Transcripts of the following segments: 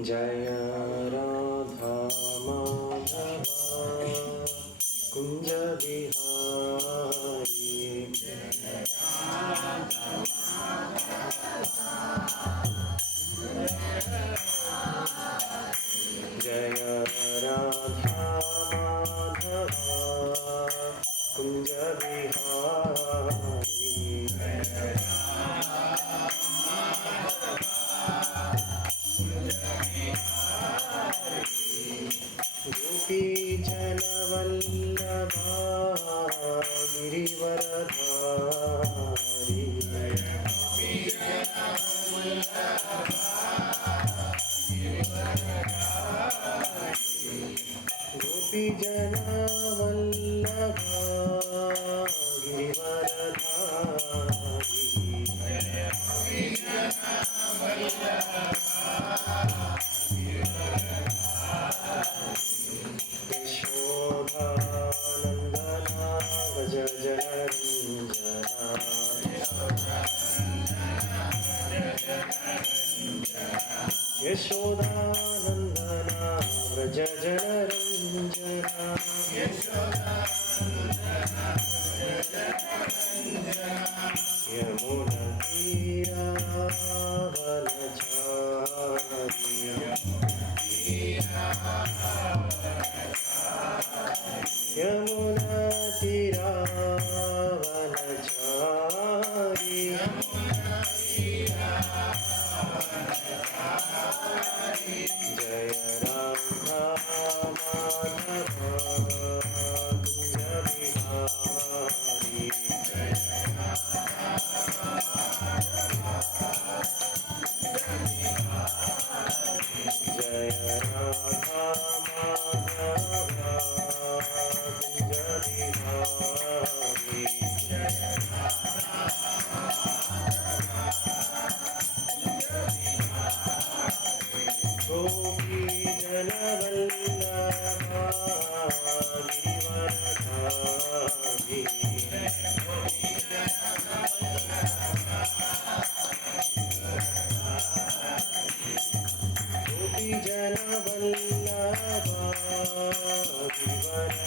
जय राधा माधवा कुंज बिहारी। जय राधा माधवा कुंज बिहारी। गोपी जन वल्लभा गिरिवरधारी। गोपी जन वल्लभा यशोदानन्दना व्रज जनरञ्जना। यशोदानन्दना व्रज जनरञ्जना। यमुनतीरावनचारी। यमुनतीरावनचारी। जय राधा माधवा कुंज बिहारी। जय राधा माधवा कुंज बिहारी। गोपी जन वल्लभा गिरिवरधारी। गोपी जन वल्लभा गिरिवरधारी।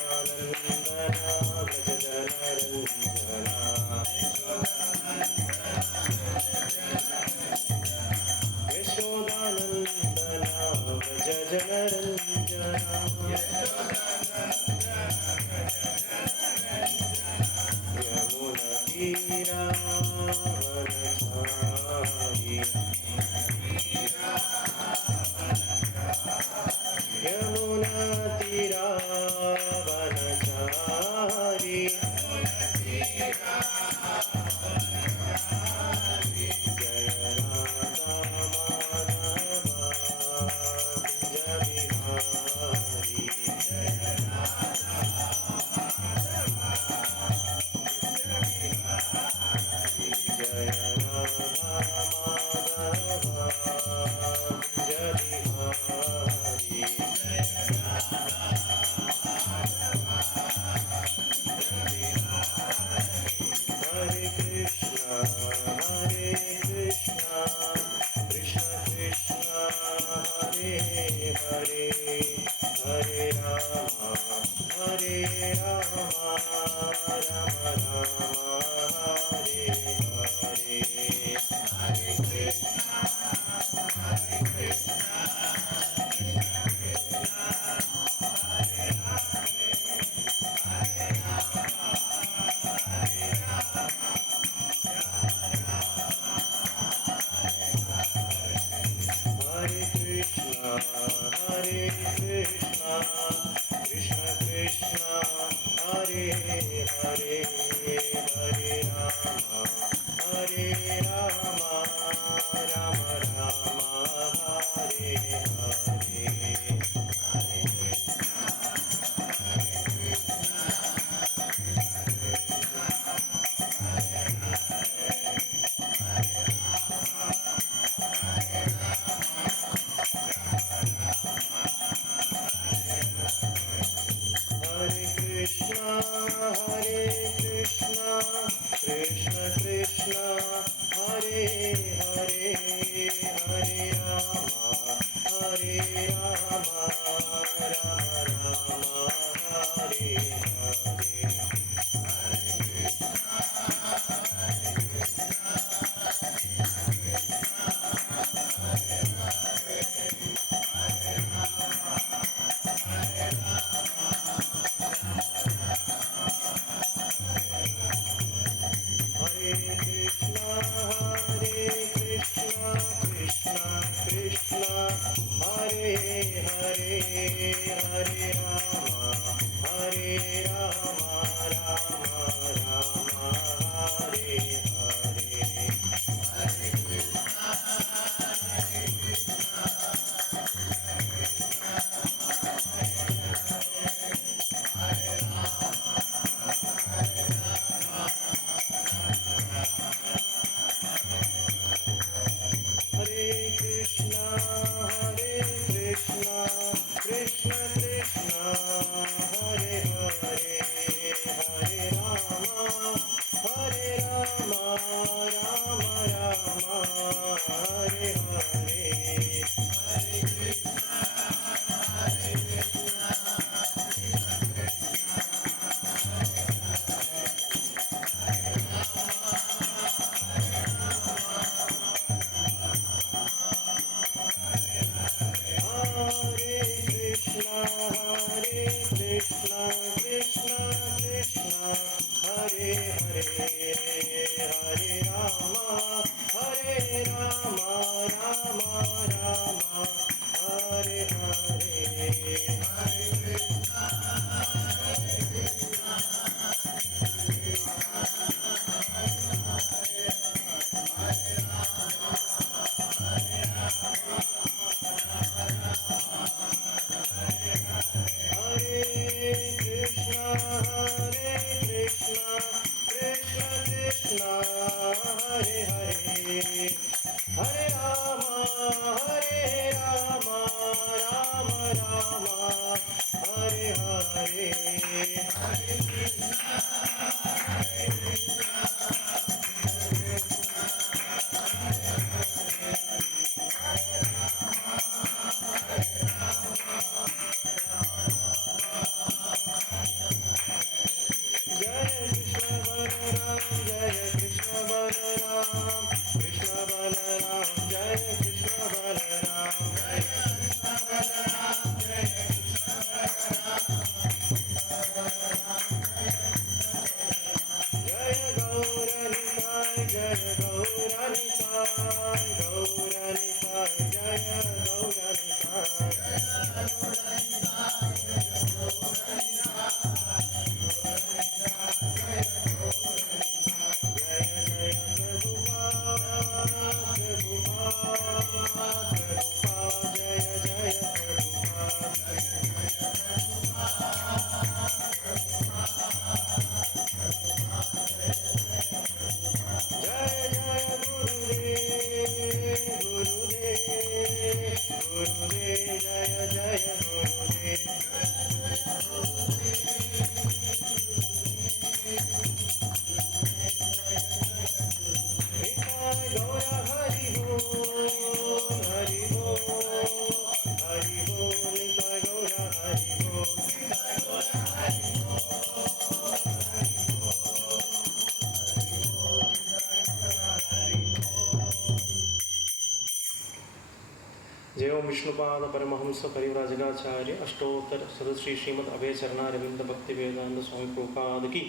यशोदानन्दना व्रज जनरञ्जना। यशोदानन्दना व्रज जनरञ्जना। यमुनतीरावनचारी। यमुनतीरावनचारी। जय राधा माधवा कुंज बिहारी। जय राधा माधवा कुंज बिहारी। हरे कृष्णा कृष्ण कृष्ण हरे हरे, हरे राम राम राम हरे हरे। हरे कृष्णा कृष्ण कृष्ण हरे हरे, हरे राम राम राम हरे हरे। Hare जय ओम विष्णुपाद परमहंस परिव्राजकाचार्य अष्टोत्तर सदश्री श्रीमद अभय चरणारविंद भक्ति वेदांत स्वामी प्रभुपाद की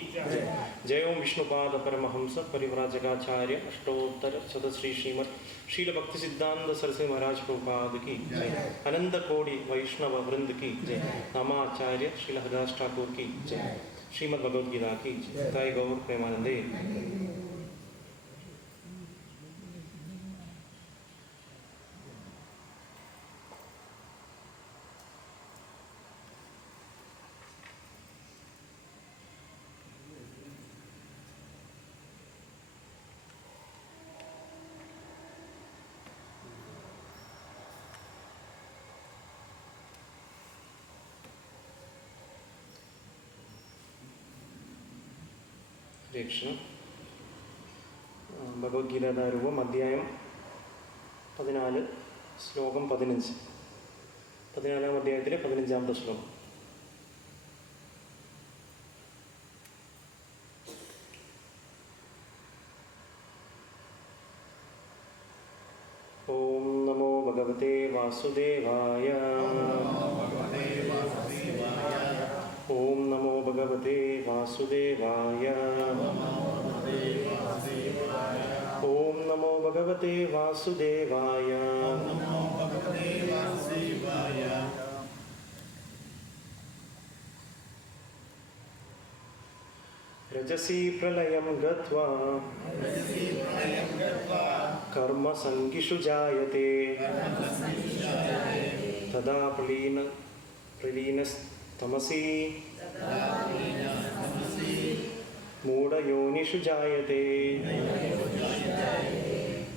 जय ओम विष्णुपाद परमहंस परिव्राजकाचार्य अष्टोत्तर सदश्री श्रीमद शील भक्ति सिद्धांत सरस्वती महाराज प्रभुपाद की जय अनंत कोटि वैष्णव वृंद की जय नामाचार्य श्रील हरिदास ठाकुर की जय श्रीमद भगवद गीता की जय गौर प्रेमानंदे। ഭഗവത്ഗീത രൂപം അധ്യായം 14 ശ്ലോകം 15 14-ാം അധ്യായത്തിലെ 15-ാമത്തെ ശ്ലോകം. ഓം നമോ ഭഗവതേ വാസുദേവായ. ഓം നമോ ഭഗവതേ വാസുദേവായ. ഓം നമോ ഭഗവതേ വാസുദേവായ. രജസി പ്രളയം ഗത്വാ കർമ്മസംഗിഷു ജായത്തെ തദാ പ്രലീനസ്തമസി മൂഢയോനിഷു ജായത്തെ.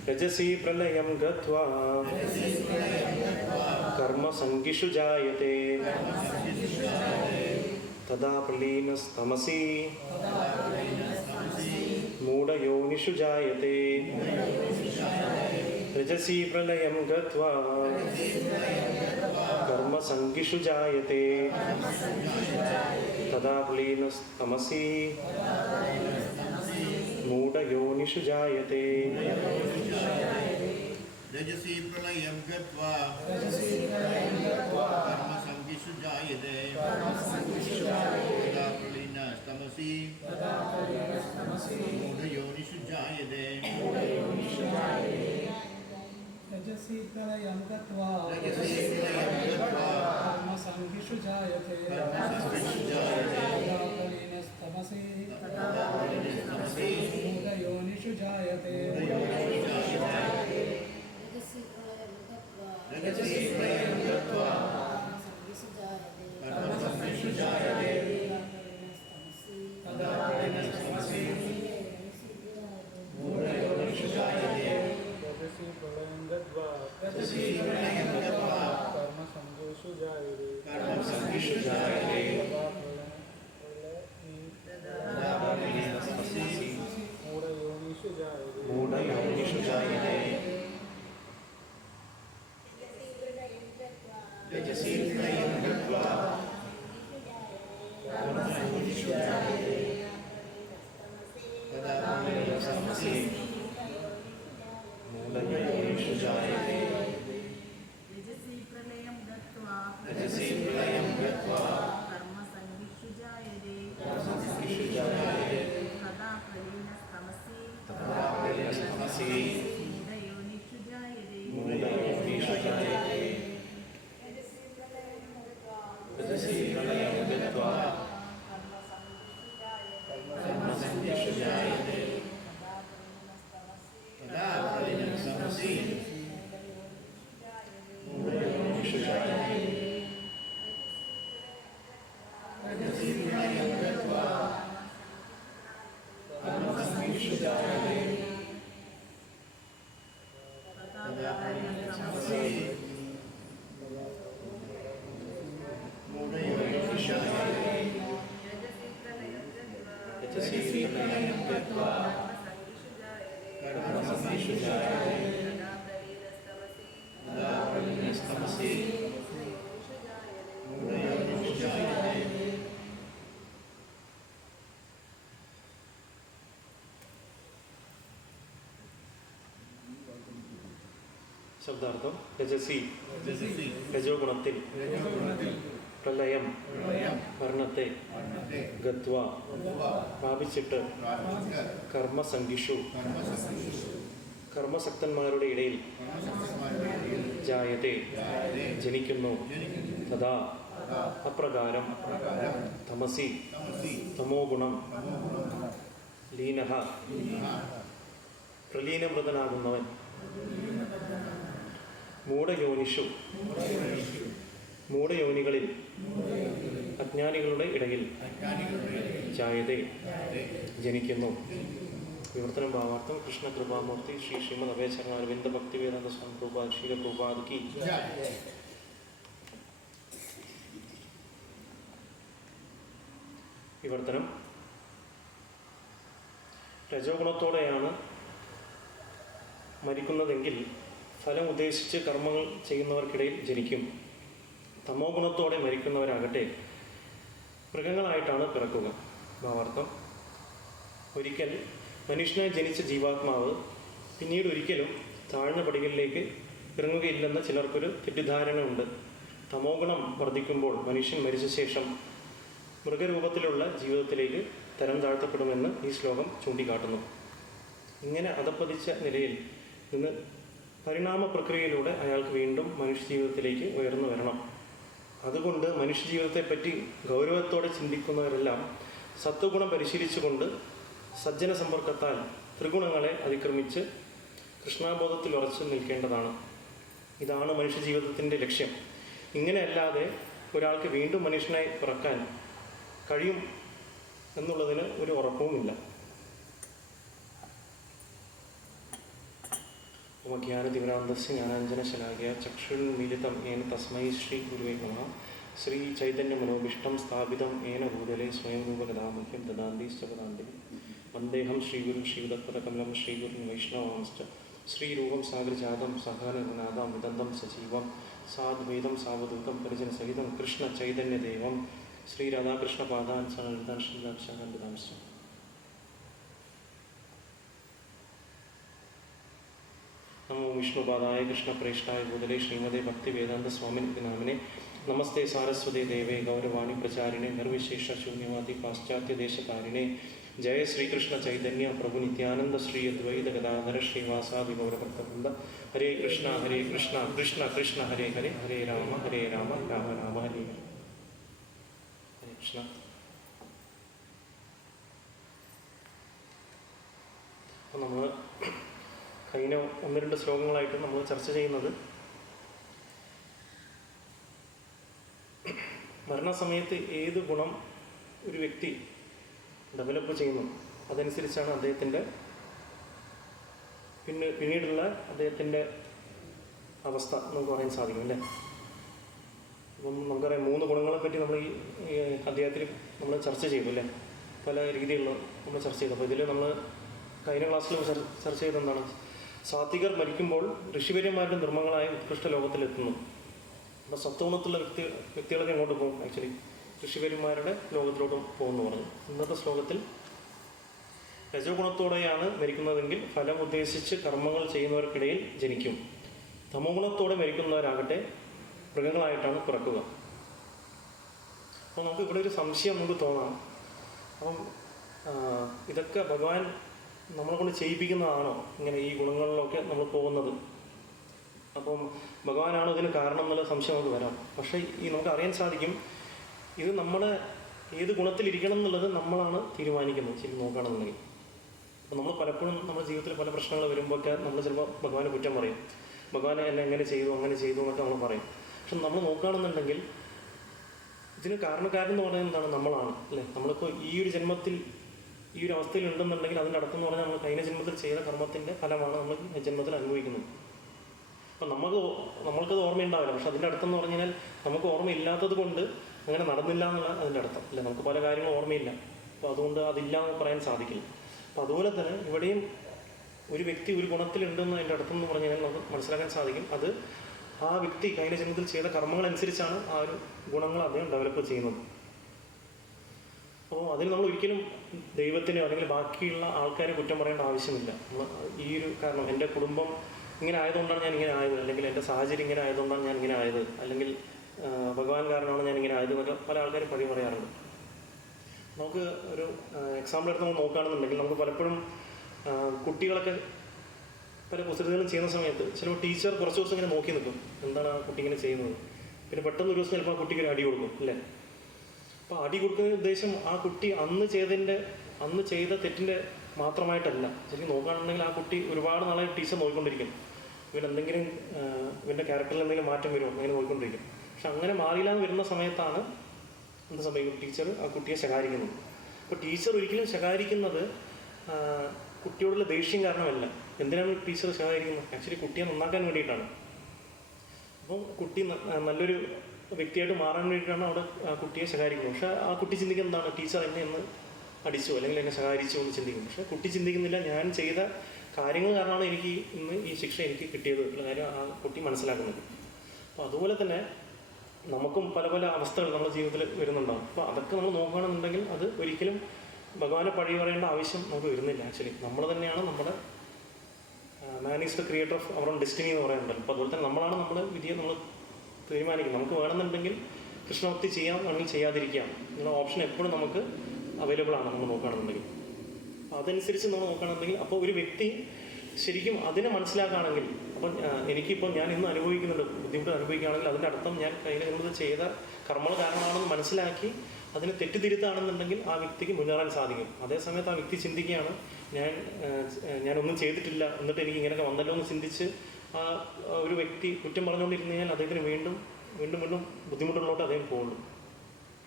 രജസി പ്രളയം ഗത്വാ കർമ്മസംഗിഷു ജായത്തെ തദാ പ്രലീനസ്തമസി മൂഢയോനിഷു ജായത്തെ. रजसी प्रलयं गत्वा कर्मसङ्गिषु जायते तदा प्रलीनस्तमसि मूढयोनिषु जायते रजसी प्रलयं गत्वा कर्मसङ्गिषु जायते तदा प्रलीनस्तमसि मूढयोनिषु जायते रजसी प्रलयं गत्वा कर्मसङ्गिषु जायते तदा प्रलीनस्तमसि मूढयोनिषु जायते रजसी प्रलयं गत्वा कर्मसङ्गिषु जायते तदा प्रलीनस्तमसि मूढयोनिषु जायते रजसी प्रलयं गत्वा कर्मसङ्गिषु जायते कर्मसङ्गिषु जायते तदा प्रलीनस्तमसि मूढयोनिषु जायते मूढयोनिषु जायते रजसी प्रलयं गत्वा कर्मसङ्गिषु जायते तदा प्रलीनस्तमसि मूढयोनिषु जायते रजसी प्रलयं गत्वा रजसी प्रलयं गत्वा कर्मसङ्गिषु जायते कर्मसङ्गिषु जायते तदा प्रलीनस्तमसि तदा प्रलीनस्तमसि मूढयोनिषु जायते मूढयोनिषु जायते रजसी प्रलयं गत्वा कर्मसङ्गिषु जायते तदा प्रलीनस्तमसि मूढयोनिषु जायते रजसी प्रलयं गत्वा कर्मसङ्गिषु जायते तदा प्रलीनस्तमसि मूढयोनिषु जायते रजसी प्रलयं गत्वा कर्मसङ्गिषु जायते तदा प्रलीनस्तमसि मूढयोनिषु जायते ശബ്ദാർത്ഥം രജസി रजसी രജോഗുണത്തിൽ പ്രളയം മരണത്തെ ഗത്വ പ്രാപിച്ചിട്ട് കർമ്മസംഗിഷു കർമ്മസക്തന്മാരുടെ ഇടയിൽ ജായത്തെ ജനിക്കുന്നു തഥാ അപ്രകാരം തമസി തമോ ഗുണം ലീനഃ പ്രലീനമൃതനാകുന്നവൻ മൂഢയോനിഷു മൂഢയോനികളിൽ അജ്ഞാനികളുടെ ഇടയിൽ ജായതേ ജനിക്കുന്നു. വിവർത്തനം ഭാവാർത്ഥം കൃഷ്ണകൃപാമൂർത്തി ശ്രീ ശ്രീമദ് അഭയചരണ അരവിന്ദ ഭക്തിവേദാന്ത സ്വാമി പ്രഭുപാദ് ശ്രീല പ്രഭുപാദ് കി. വിവർത്തനം. രജോഗുണത്തോടെയാണ് മരിക്കുന്നതെങ്കിൽ ഫലം ഉദ്ദേശിച്ച് കർമ്മങ്ങൾ ചെയ്യുന്നവർക്കിടയിൽ ജനിക്കും. തമോ ഗുണത്തോടെ മരിക്കുന്നവരാകട്ടെ മൃഗങ്ങളായിട്ടാണ് പിറക്കുക. ഭാവാർത്ഥം. ഒരിക്കൽ മനുഷ്യനായി ജനിച്ച ജീവാത്മാവ് പിന്നീട് ഒരിക്കലും താഴ്ന്ന പടികളിലേക്ക് ഇറങ്ങുകയില്ലെന്ന് ചിലർക്കൊരു തെറ്റിദ്ധാരണ ഉണ്ട്. തമോ ഗുണം വർദ്ധിക്കുമ്പോൾ മനുഷ്യൻ മരിച്ച ശേഷം മൃഗരൂപത്തിലുള്ള ജീവിതത്തിലേക്ക് തരം താഴ്ത്തപ്പെടുമെന്ന് ഈ ശ്ലോകം ചൂണ്ടിക്കാട്ടുന്നു. ഇങ്ങനെ അധപ്പതിച്ച നിലയിൽ നിന്ന് പരിണാമ പ്രക്രിയയിലൂടെ അയാൾക്ക് വീണ്ടും മനുഷ്യജീവിതത്തിലേക്ക് ഉയർന്നു വരണം. അതുകൊണ്ട് മനുഷ്യജീവിതത്തെപ്പറ്റി ഗൗരവത്തോടെ ചിന്തിക്കുന്നവരെല്ലാം സത്വഗുണം പരിശീലിച്ചുകൊണ്ട് സജ്ജന സമ്പർക്കത്താൽ ത്രിഗുണങ്ങളെ അതിക്രമിച്ച് കൃഷ്ണാബോധത്തിൽ ഉറച്ചു നിൽക്കേണ്ടതാണ്. ഇതാണ് മനുഷ്യജീവിതത്തിൻ്റെ ലക്ഷ്യം. ഇങ്ങനെയല്ലാതെ ഒരാൾക്ക് വീണ്ടും മനുഷ്യനായി പിറക്കാൻ കഴിയും എന്നുള്ളതിന് ഒരു ഉറപ്പുമില്ല. ജ്ഞാനതിവ്രാന്തസ്യ ജ്ഞാനാഞ്ജനശലാഖ്യ ചക്ഷുർമീലിതം ഏന തസ്മൈ ശ്രീ ഗുരുവേ നമഃ. ശ്രീ ചൈതന്യമനോഭീഷ്ടം സ്ഥാപിതം ഏന ഭൂതലേ സ്വയം രൂപഗതാമുഖ്യം ദദാന്തിശ്ച പദാന്തി. വന്ദേഹം ശ്രീഗുരും ശ്രീയുതപദകമലം ശ്രീഗുരും വൈഷ്ണവാംശ്ച ശ്രീരൂപം സാഗരജാതം സഹനനാഥം വിദന്തം സജീവം സാദ്വൈതം സാവധൂതം പരിജനസഹിതം കൃഷ്ണ ചൈതന്യദേവം ശ്രീ രാധാകൃഷ്ണ പാദാൻ സനലിതാൻ ശ്രീലാക്ഷാനന്ദാംശ. നമോ വിഷ്ണുപാദായ കൃഷ്ണപ്രേഷ്ഠായ ഭൂതലേ ശ്രീമതേ ഭക്തിവേദാന്ത സ്വാമിനി നാമിനെ. നമസ്തേ സാരസ്വതേ ദേവേ ഗൗരവാണി പ്രചാരിണേ നിർവിശേഷ ശൂന്യവാദി പാശ്ചാത്യദേശകാരിണേ. ജയ ശ്രീകൃഷ്ണ ചൈതന്യ പ്രഭു നിത്യാനന്ദ ശ്രീ അദ്വൈത ഗദാധര ശ്രീവാസാദി ഗൗരഭക്തവൃന്ദ. ഹരേ കൃഷ്ണ കൃഷ്ണ കൃഷ്ണ ഹരേ ഹരേ ഹരേ രാമ രാമ രാമ ഹരേ ഹരേ. ഹരേ കൃഷ്ണ. അപ്പോൾ നമ്മൾ കഴിഞ്ഞ 1-2 ശ്ലോകങ്ങളായിട്ട് നമ്മൾ ചർച്ച ചെയ്യുന്നത് മരണസമയത്ത് ഏത് ഗുണം ഒരു വ്യക്തി ഡെവലപ്പ് ചെയ്യുന്നു അതനുസരിച്ചാണ് അദ്ദേഹത്തിൻ്റെ പിന്നീടുള്ള അദ്ദേഹത്തിൻ്റെ അവസ്ഥ നമുക്ക് പറയാൻ സാധിക്കും അല്ലേ. അപ്പം നമുക്കറിയാം 3 ഗുണങ്ങളെപ്പറ്റി നമ്മൾ ഈ അധ്യായത്തിൽ നമ്മൾ ചർച്ച ചെയ്തു അല്ലേ. പല രീതിയിലുള്ള നമ്മൾ ചർച്ച ചെയ്തു. അപ്പോൾ ഇതിൽ നമ്മൾ കഴിഞ്ഞ ക്ലാസ്സിൽ ചർച്ച ചെയ്ത എന്താണ്, സാത്വികർ മരിക്കുമ്പോൾ ഋഷിവര്യന്മാരുടെ നിർമ്മങ്ങളായ ഉത്കൃഷ്ട ലോകത്തിലെത്തുന്നു. അപ്പോൾ സത്വഗുണത്തുള്ള വ്യക്തികളൊക്കെ എങ്ങോട്ട് പോകും? ആക്ച്വലി ഋഷിവര്യന്മാരുടെ ലോകത്തിലോട്ട് പോകുമെന്ന് പറഞ്ഞു. ഇന്നത്തെ ശ്ലോകത്തിൽ രജോ ഗുണത്തോടെയാണ് മരിക്കുന്നതെങ്കിൽ ഫലം ഉദ്ദേശിച്ച് കർമ്മങ്ങൾ ചെയ്യുന്നവർക്കിടയിൽ ജനിക്കും. തമോ ഗുണത്തോടെ മരിക്കുന്നവരാകട്ടെ മൃഗങ്ങളായിട്ടാണ് പിറക്കുക. അപ്പോൾ നമുക്ക് ഇവിടെ ഒരു സംശയം നമുക്ക് തോന്നാം. അപ്പം ഇതൊക്കെ ഭഗവാൻ നമ്മളെ കൊണ്ട് ചെയ്യിപ്പിക്കുന്നതാണോ ഇങ്ങനെ ഈ ഗുണങ്ങളിലൊക്കെ നമ്മൾ പോകുന്നത്? അപ്പം ഭഗവാനാണോ ഇതിന് കാരണം എന്നുള്ള സംശയം നമുക്ക് വരാം. പക്ഷേ നമുക്ക് അറിയാൻ സാധിക്കും, ഇത് നമ്മുടെ ഏത് ഗുണത്തിലിരിക്കണം എന്നുള്ളത് നമ്മളാണ് തീരുമാനിക്കുന്നത്. ശരി നോക്കുകയാണെന്നുണ്ടെങ്കിൽ അപ്പോൾ നമ്മൾ പലപ്പോഴും നമ്മുടെ ജീവിതത്തിൽ പല പ്രശ്നങ്ങൾ വരുമ്പോഴൊക്കെ നമ്മൾ ചിലപ്പോൾ ഭഗവാനെ കുറ്റം പറയും. ഭഗവാനെ എന്നെ എങ്ങനെ ചെയ്തു അങ്ങനെ ചെയ്തു എന്നൊക്കെ നമ്മൾ പറയും. പക്ഷെ നമ്മൾ നോക്കുകയാണെന്നുണ്ടെങ്കിൽ ഇതിന് കാരണക്കാരൻ എന്ന് പറയുന്നത് എന്താണ്? നമ്മളാണ് അല്ലേ. നമ്മളിപ്പോൾ ഈ ഒരു ജന്മത്തിൽ ഈ ഒരു അവസ്ഥയിൽ ഉണ്ടെന്നുണ്ടെങ്കിൽ അതിൻ്റെ അർത്ഥം എന്ന് പറഞ്ഞാൽ നമ്മൾ കഴിഞ്ഞ ജന്മത്തിൽ ചെയ്ത കർമ്മത്തിൻ്റെ ഫലമാണ് നമ്മൾ ജന്മത്തിൽ അനുഭവിക്കുന്നത്. അപ്പം നമ്മൾക്കത് ഓർമ്മയുണ്ടാവില്ല. പക്ഷെ അതിൻ്റെ അർത്ഥം എന്ന് പറഞ്ഞു കഴിഞ്ഞാൽ നമുക്ക് ഓർമ്മയില്ലാത്തത് കൊണ്ട് അങ്ങനെ നടന്നില്ല എന്നുള്ള അതിൻ്റെ അർത്ഥം അല്ലേ. നമുക്ക് പല കാര്യങ്ങളും ഓർമ്മയില്ല, അപ്പോൾ അതുകൊണ്ട് അതില്ല എന്ന് പറയാൻ സാധിക്കില്ല. അപ്പം അതുപോലെ തന്നെ ഇവിടെയും ഒരു വ്യക്തി ഒരു ഗുണത്തിലുണ്ടെന്ന് അതിൻ്റെ അർത്ഥം എന്ന് പറഞ്ഞു കഴിഞ്ഞാൽ നമുക്ക് മനസ്സിലാക്കാൻ സാധിക്കും, അത് ആ വ്യക്തി കഴിഞ്ഞ ജന്മത്തിൽ ചെയ്ത കർമ്മങ്ങളനുസരിച്ചാണ് ആ ഒരു ഗുണങ്ങൾ അദ്ദേഹം ഡെവലപ്പ് ചെയ്യുന്നത്. അപ്പോൾ അതിന് നമ്മൾ ഒരിക്കലും ദൈവത്തിനോ അല്ലെങ്കിൽ ബാക്കിയുള്ള ആൾക്കാരെ കുറ്റം പറയേണ്ട ആവശ്യമില്ല. നമ്മൾ ഈ ഒരു കാരണം എൻ്റെ കുടുംബം ഇങ്ങനെ ആയതുകൊണ്ടാണ് ഞാൻ ഇങ്ങനെ ആയത്, അല്ലെങ്കിൽ എൻ്റെ സാഹചര്യം ഇങ്ങനെ ആയതുകൊണ്ടാണ് ഞാൻ ഇങ്ങനെ ആയത്, അല്ലെങ്കിൽ ഭഗവാൻ കാരണമാണ് ഞാൻ ഇങ്ങനെ ആയത് എന്നൊക്കെ പല ആൾക്കാരും പഴി പറയാറുണ്ട്. നമുക്ക് ഒരു എക്സാമ്പിൾ എടുത്ത് നമ്മൾ നോക്കുകയാണെന്നുണ്ടെങ്കിൽ നമുക്ക് പലപ്പോഴും കുട്ടികളൊക്കെ പല കുസൃതികളും ചെയ്യുന്ന സമയത്ത് ചിലപ്പോൾ ടീച്ചർ കുറച്ച് ദിവസം ഇങ്ങനെ നോക്കി നിൽക്കും, എന്താണ് ആ കുട്ടി ഇങ്ങനെ ചെയ്യുന്നത്. പിന്നെ പെട്ടെന്ന് ഒരു ദിവസം ചിലപ്പോൾ ആ കുട്ടിക്ക് ഒരു അടി കൊടുക്കും അല്ലേ. അപ്പോൾ അടി കൊടുക്കുന്ന ഉദ്ദേശം ആ കുട്ടി അന്ന് ചെയ്ത തെറ്റിൻ്റെ മാത്രമായിട്ടല്ല. ശരിക്കും നോക്കുകയാണെന്നുണ്ടെങ്കിൽ ആ കുട്ടി ഒരുപാട് നാളെ ടീച്ചർ നോക്കിക്കൊണ്ടിരിക്കും, ഇവനെന്തെങ്കിലും ഇവൻ്റെ ക്യാരക്ടറിൽ എന്തെങ്കിലും മാറ്റം വരുമോ അങ്ങനെ നോക്കിക്കൊണ്ടിരിക്കും. പക്ഷെ അങ്ങനെ മാറിയില്ലാന്ന് വരുന്ന സമയത്താണ് എന്ത് സംഭവിക്കും? ടീച്ചർ ആ കുട്ടിയെ ശകാരിക്കുന്നത്. അപ്പോൾ ടീച്ചർ ഒരിക്കലും ശകാരിക്കുന്നത് കുട്ടിയോടുള്ള ദേഷ്യം കാരണമല്ല. എന്തിനാണ് ടീച്ചർ ശകാരിക്കുന്നത്? ആക്ച്വലി കുട്ടിയെ നന്നാക്കാൻ വേണ്ടിയിട്ടാണ്. അപ്പം കുട്ടി നല്ലൊരു വ്യക്തിയായിട്ട് മാറാൻ വേണ്ടിയിട്ടാണ് അവിടെ ആ കുട്ടിയെ ശകാരിക്കുന്നത്. പക്ഷേ ആ കുട്ടി ചിന്തിക്കുന്നത് എന്താണ്? ടീച്ചർ എന്നെ എന്ന് അടിച്ചു അല്ലെങ്കിൽ എന്നെ ശകാരിച്ചു എന്ന് ചിന്തിക്കുന്നു. പക്ഷേ കുട്ടി ചിന്തിക്കുന്നില്ല, ഞാൻ ചെയ്ത കാര്യങ്ങൾ കാരണമാണ് എനിക്ക് ഇന്ന് ഈ ശിക്ഷ എനിക്ക് കിട്ടിയത് ഉള്ള കാര്യം ആ കുട്ടി മനസ്സിലാക്കുന്നുണ്ട്. അപ്പോൾ അതുപോലെ തന്നെ നമുക്കും പല പല അവസ്ഥകൾ നമ്മുടെ ജീവിതത്തിൽ വരുന്നുണ്ടാകും. അപ്പോൾ അതൊക്കെ നമ്മൾ നോക്കുകയാണെന്നുണ്ടെങ്കിൽ അത് ഒരിക്കലും ഭഗവാനെ പഴി പറയേണ്ട ആവശ്യം നമുക്ക് വരുന്നില്ല. ആക്ച്വലി നമ്മൾ തന്നെയാണ് നമ്മുടെ man is the creator of our own destiny എന്ന് പറയുന്നുണ്ടല്ലോ. അപ്പോൾ അതുപോലെ തന്നെ നമ്മളാണ് നമ്മുടെ വിധിയെ നമ്മൾ തീരുമാനിക്കുന്നത്. നമുക്ക് വേണമെന്നുണ്ടെങ്കിൽ കൃഷ്ണഭക്തി ചെയ്യാം, വേണമെങ്കിൽ ചെയ്യാതിരിക്കാം എന്നുള്ള ഓപ്ഷൻ എപ്പോഴും നമുക്ക് അവൈലബിൾ ആണ് നമ്മൾ നോക്കുകയാണെന്നുണ്ടെങ്കിൽ. അപ്പോൾ അതനുസരിച്ച് നമ്മൾ നോക്കുകയാണെന്നുണ്ടെങ്കിൽ അപ്പോൾ ഒരു വ്യക്തി ശരിക്കും അതിനെ മനസ്സിലാക്കുകയാണെങ്കിൽ, അപ്പം എനിക്കിപ്പോൾ ഞാൻ ഇന്ന് അനുഭവിക്കുന്നുണ്ട് ബുദ്ധിമുട്ട് അനുഭവിക്കുകയാണെങ്കിൽ അതിൻ്റെ അർത്ഥം ഞാൻ കഴിഞ്ഞ ചെയ്ത കർമ്മങ്ങൾ കാരണമാണെന്ന് മനസ്സിലാക്കി അതിനെ തെറ്റിദ്ധരുത്താണെന്നുണ്ടെങ്കിൽ ആ വ്യക്തിക്ക് മുന്നേറാൻ സാധിക്കും. അതേസമയത്ത് ആ വ്യക്തി ചിന്തിക്കുകയാണ് ഞാനൊന്നും ചെയ്തിട്ടില്ല എന്നിട്ട് എനിക്ക് ഇങ്ങനെയൊക്കെ വന്നല്ലോ എന്ന് ചിന്തിച്ച് ആ ഒരു വ്യക്തി കുറ്റം പറഞ്ഞുകൊണ്ടിരുന്നു കഴിഞ്ഞാൽ അദ്ദേഹത്തിന് വീണ്ടും വീണ്ടും വീണ്ടും ബുദ്ധിമുട്ടുകളിലോട്ട് അദ്ദേഹം പോകുള്ളൂ.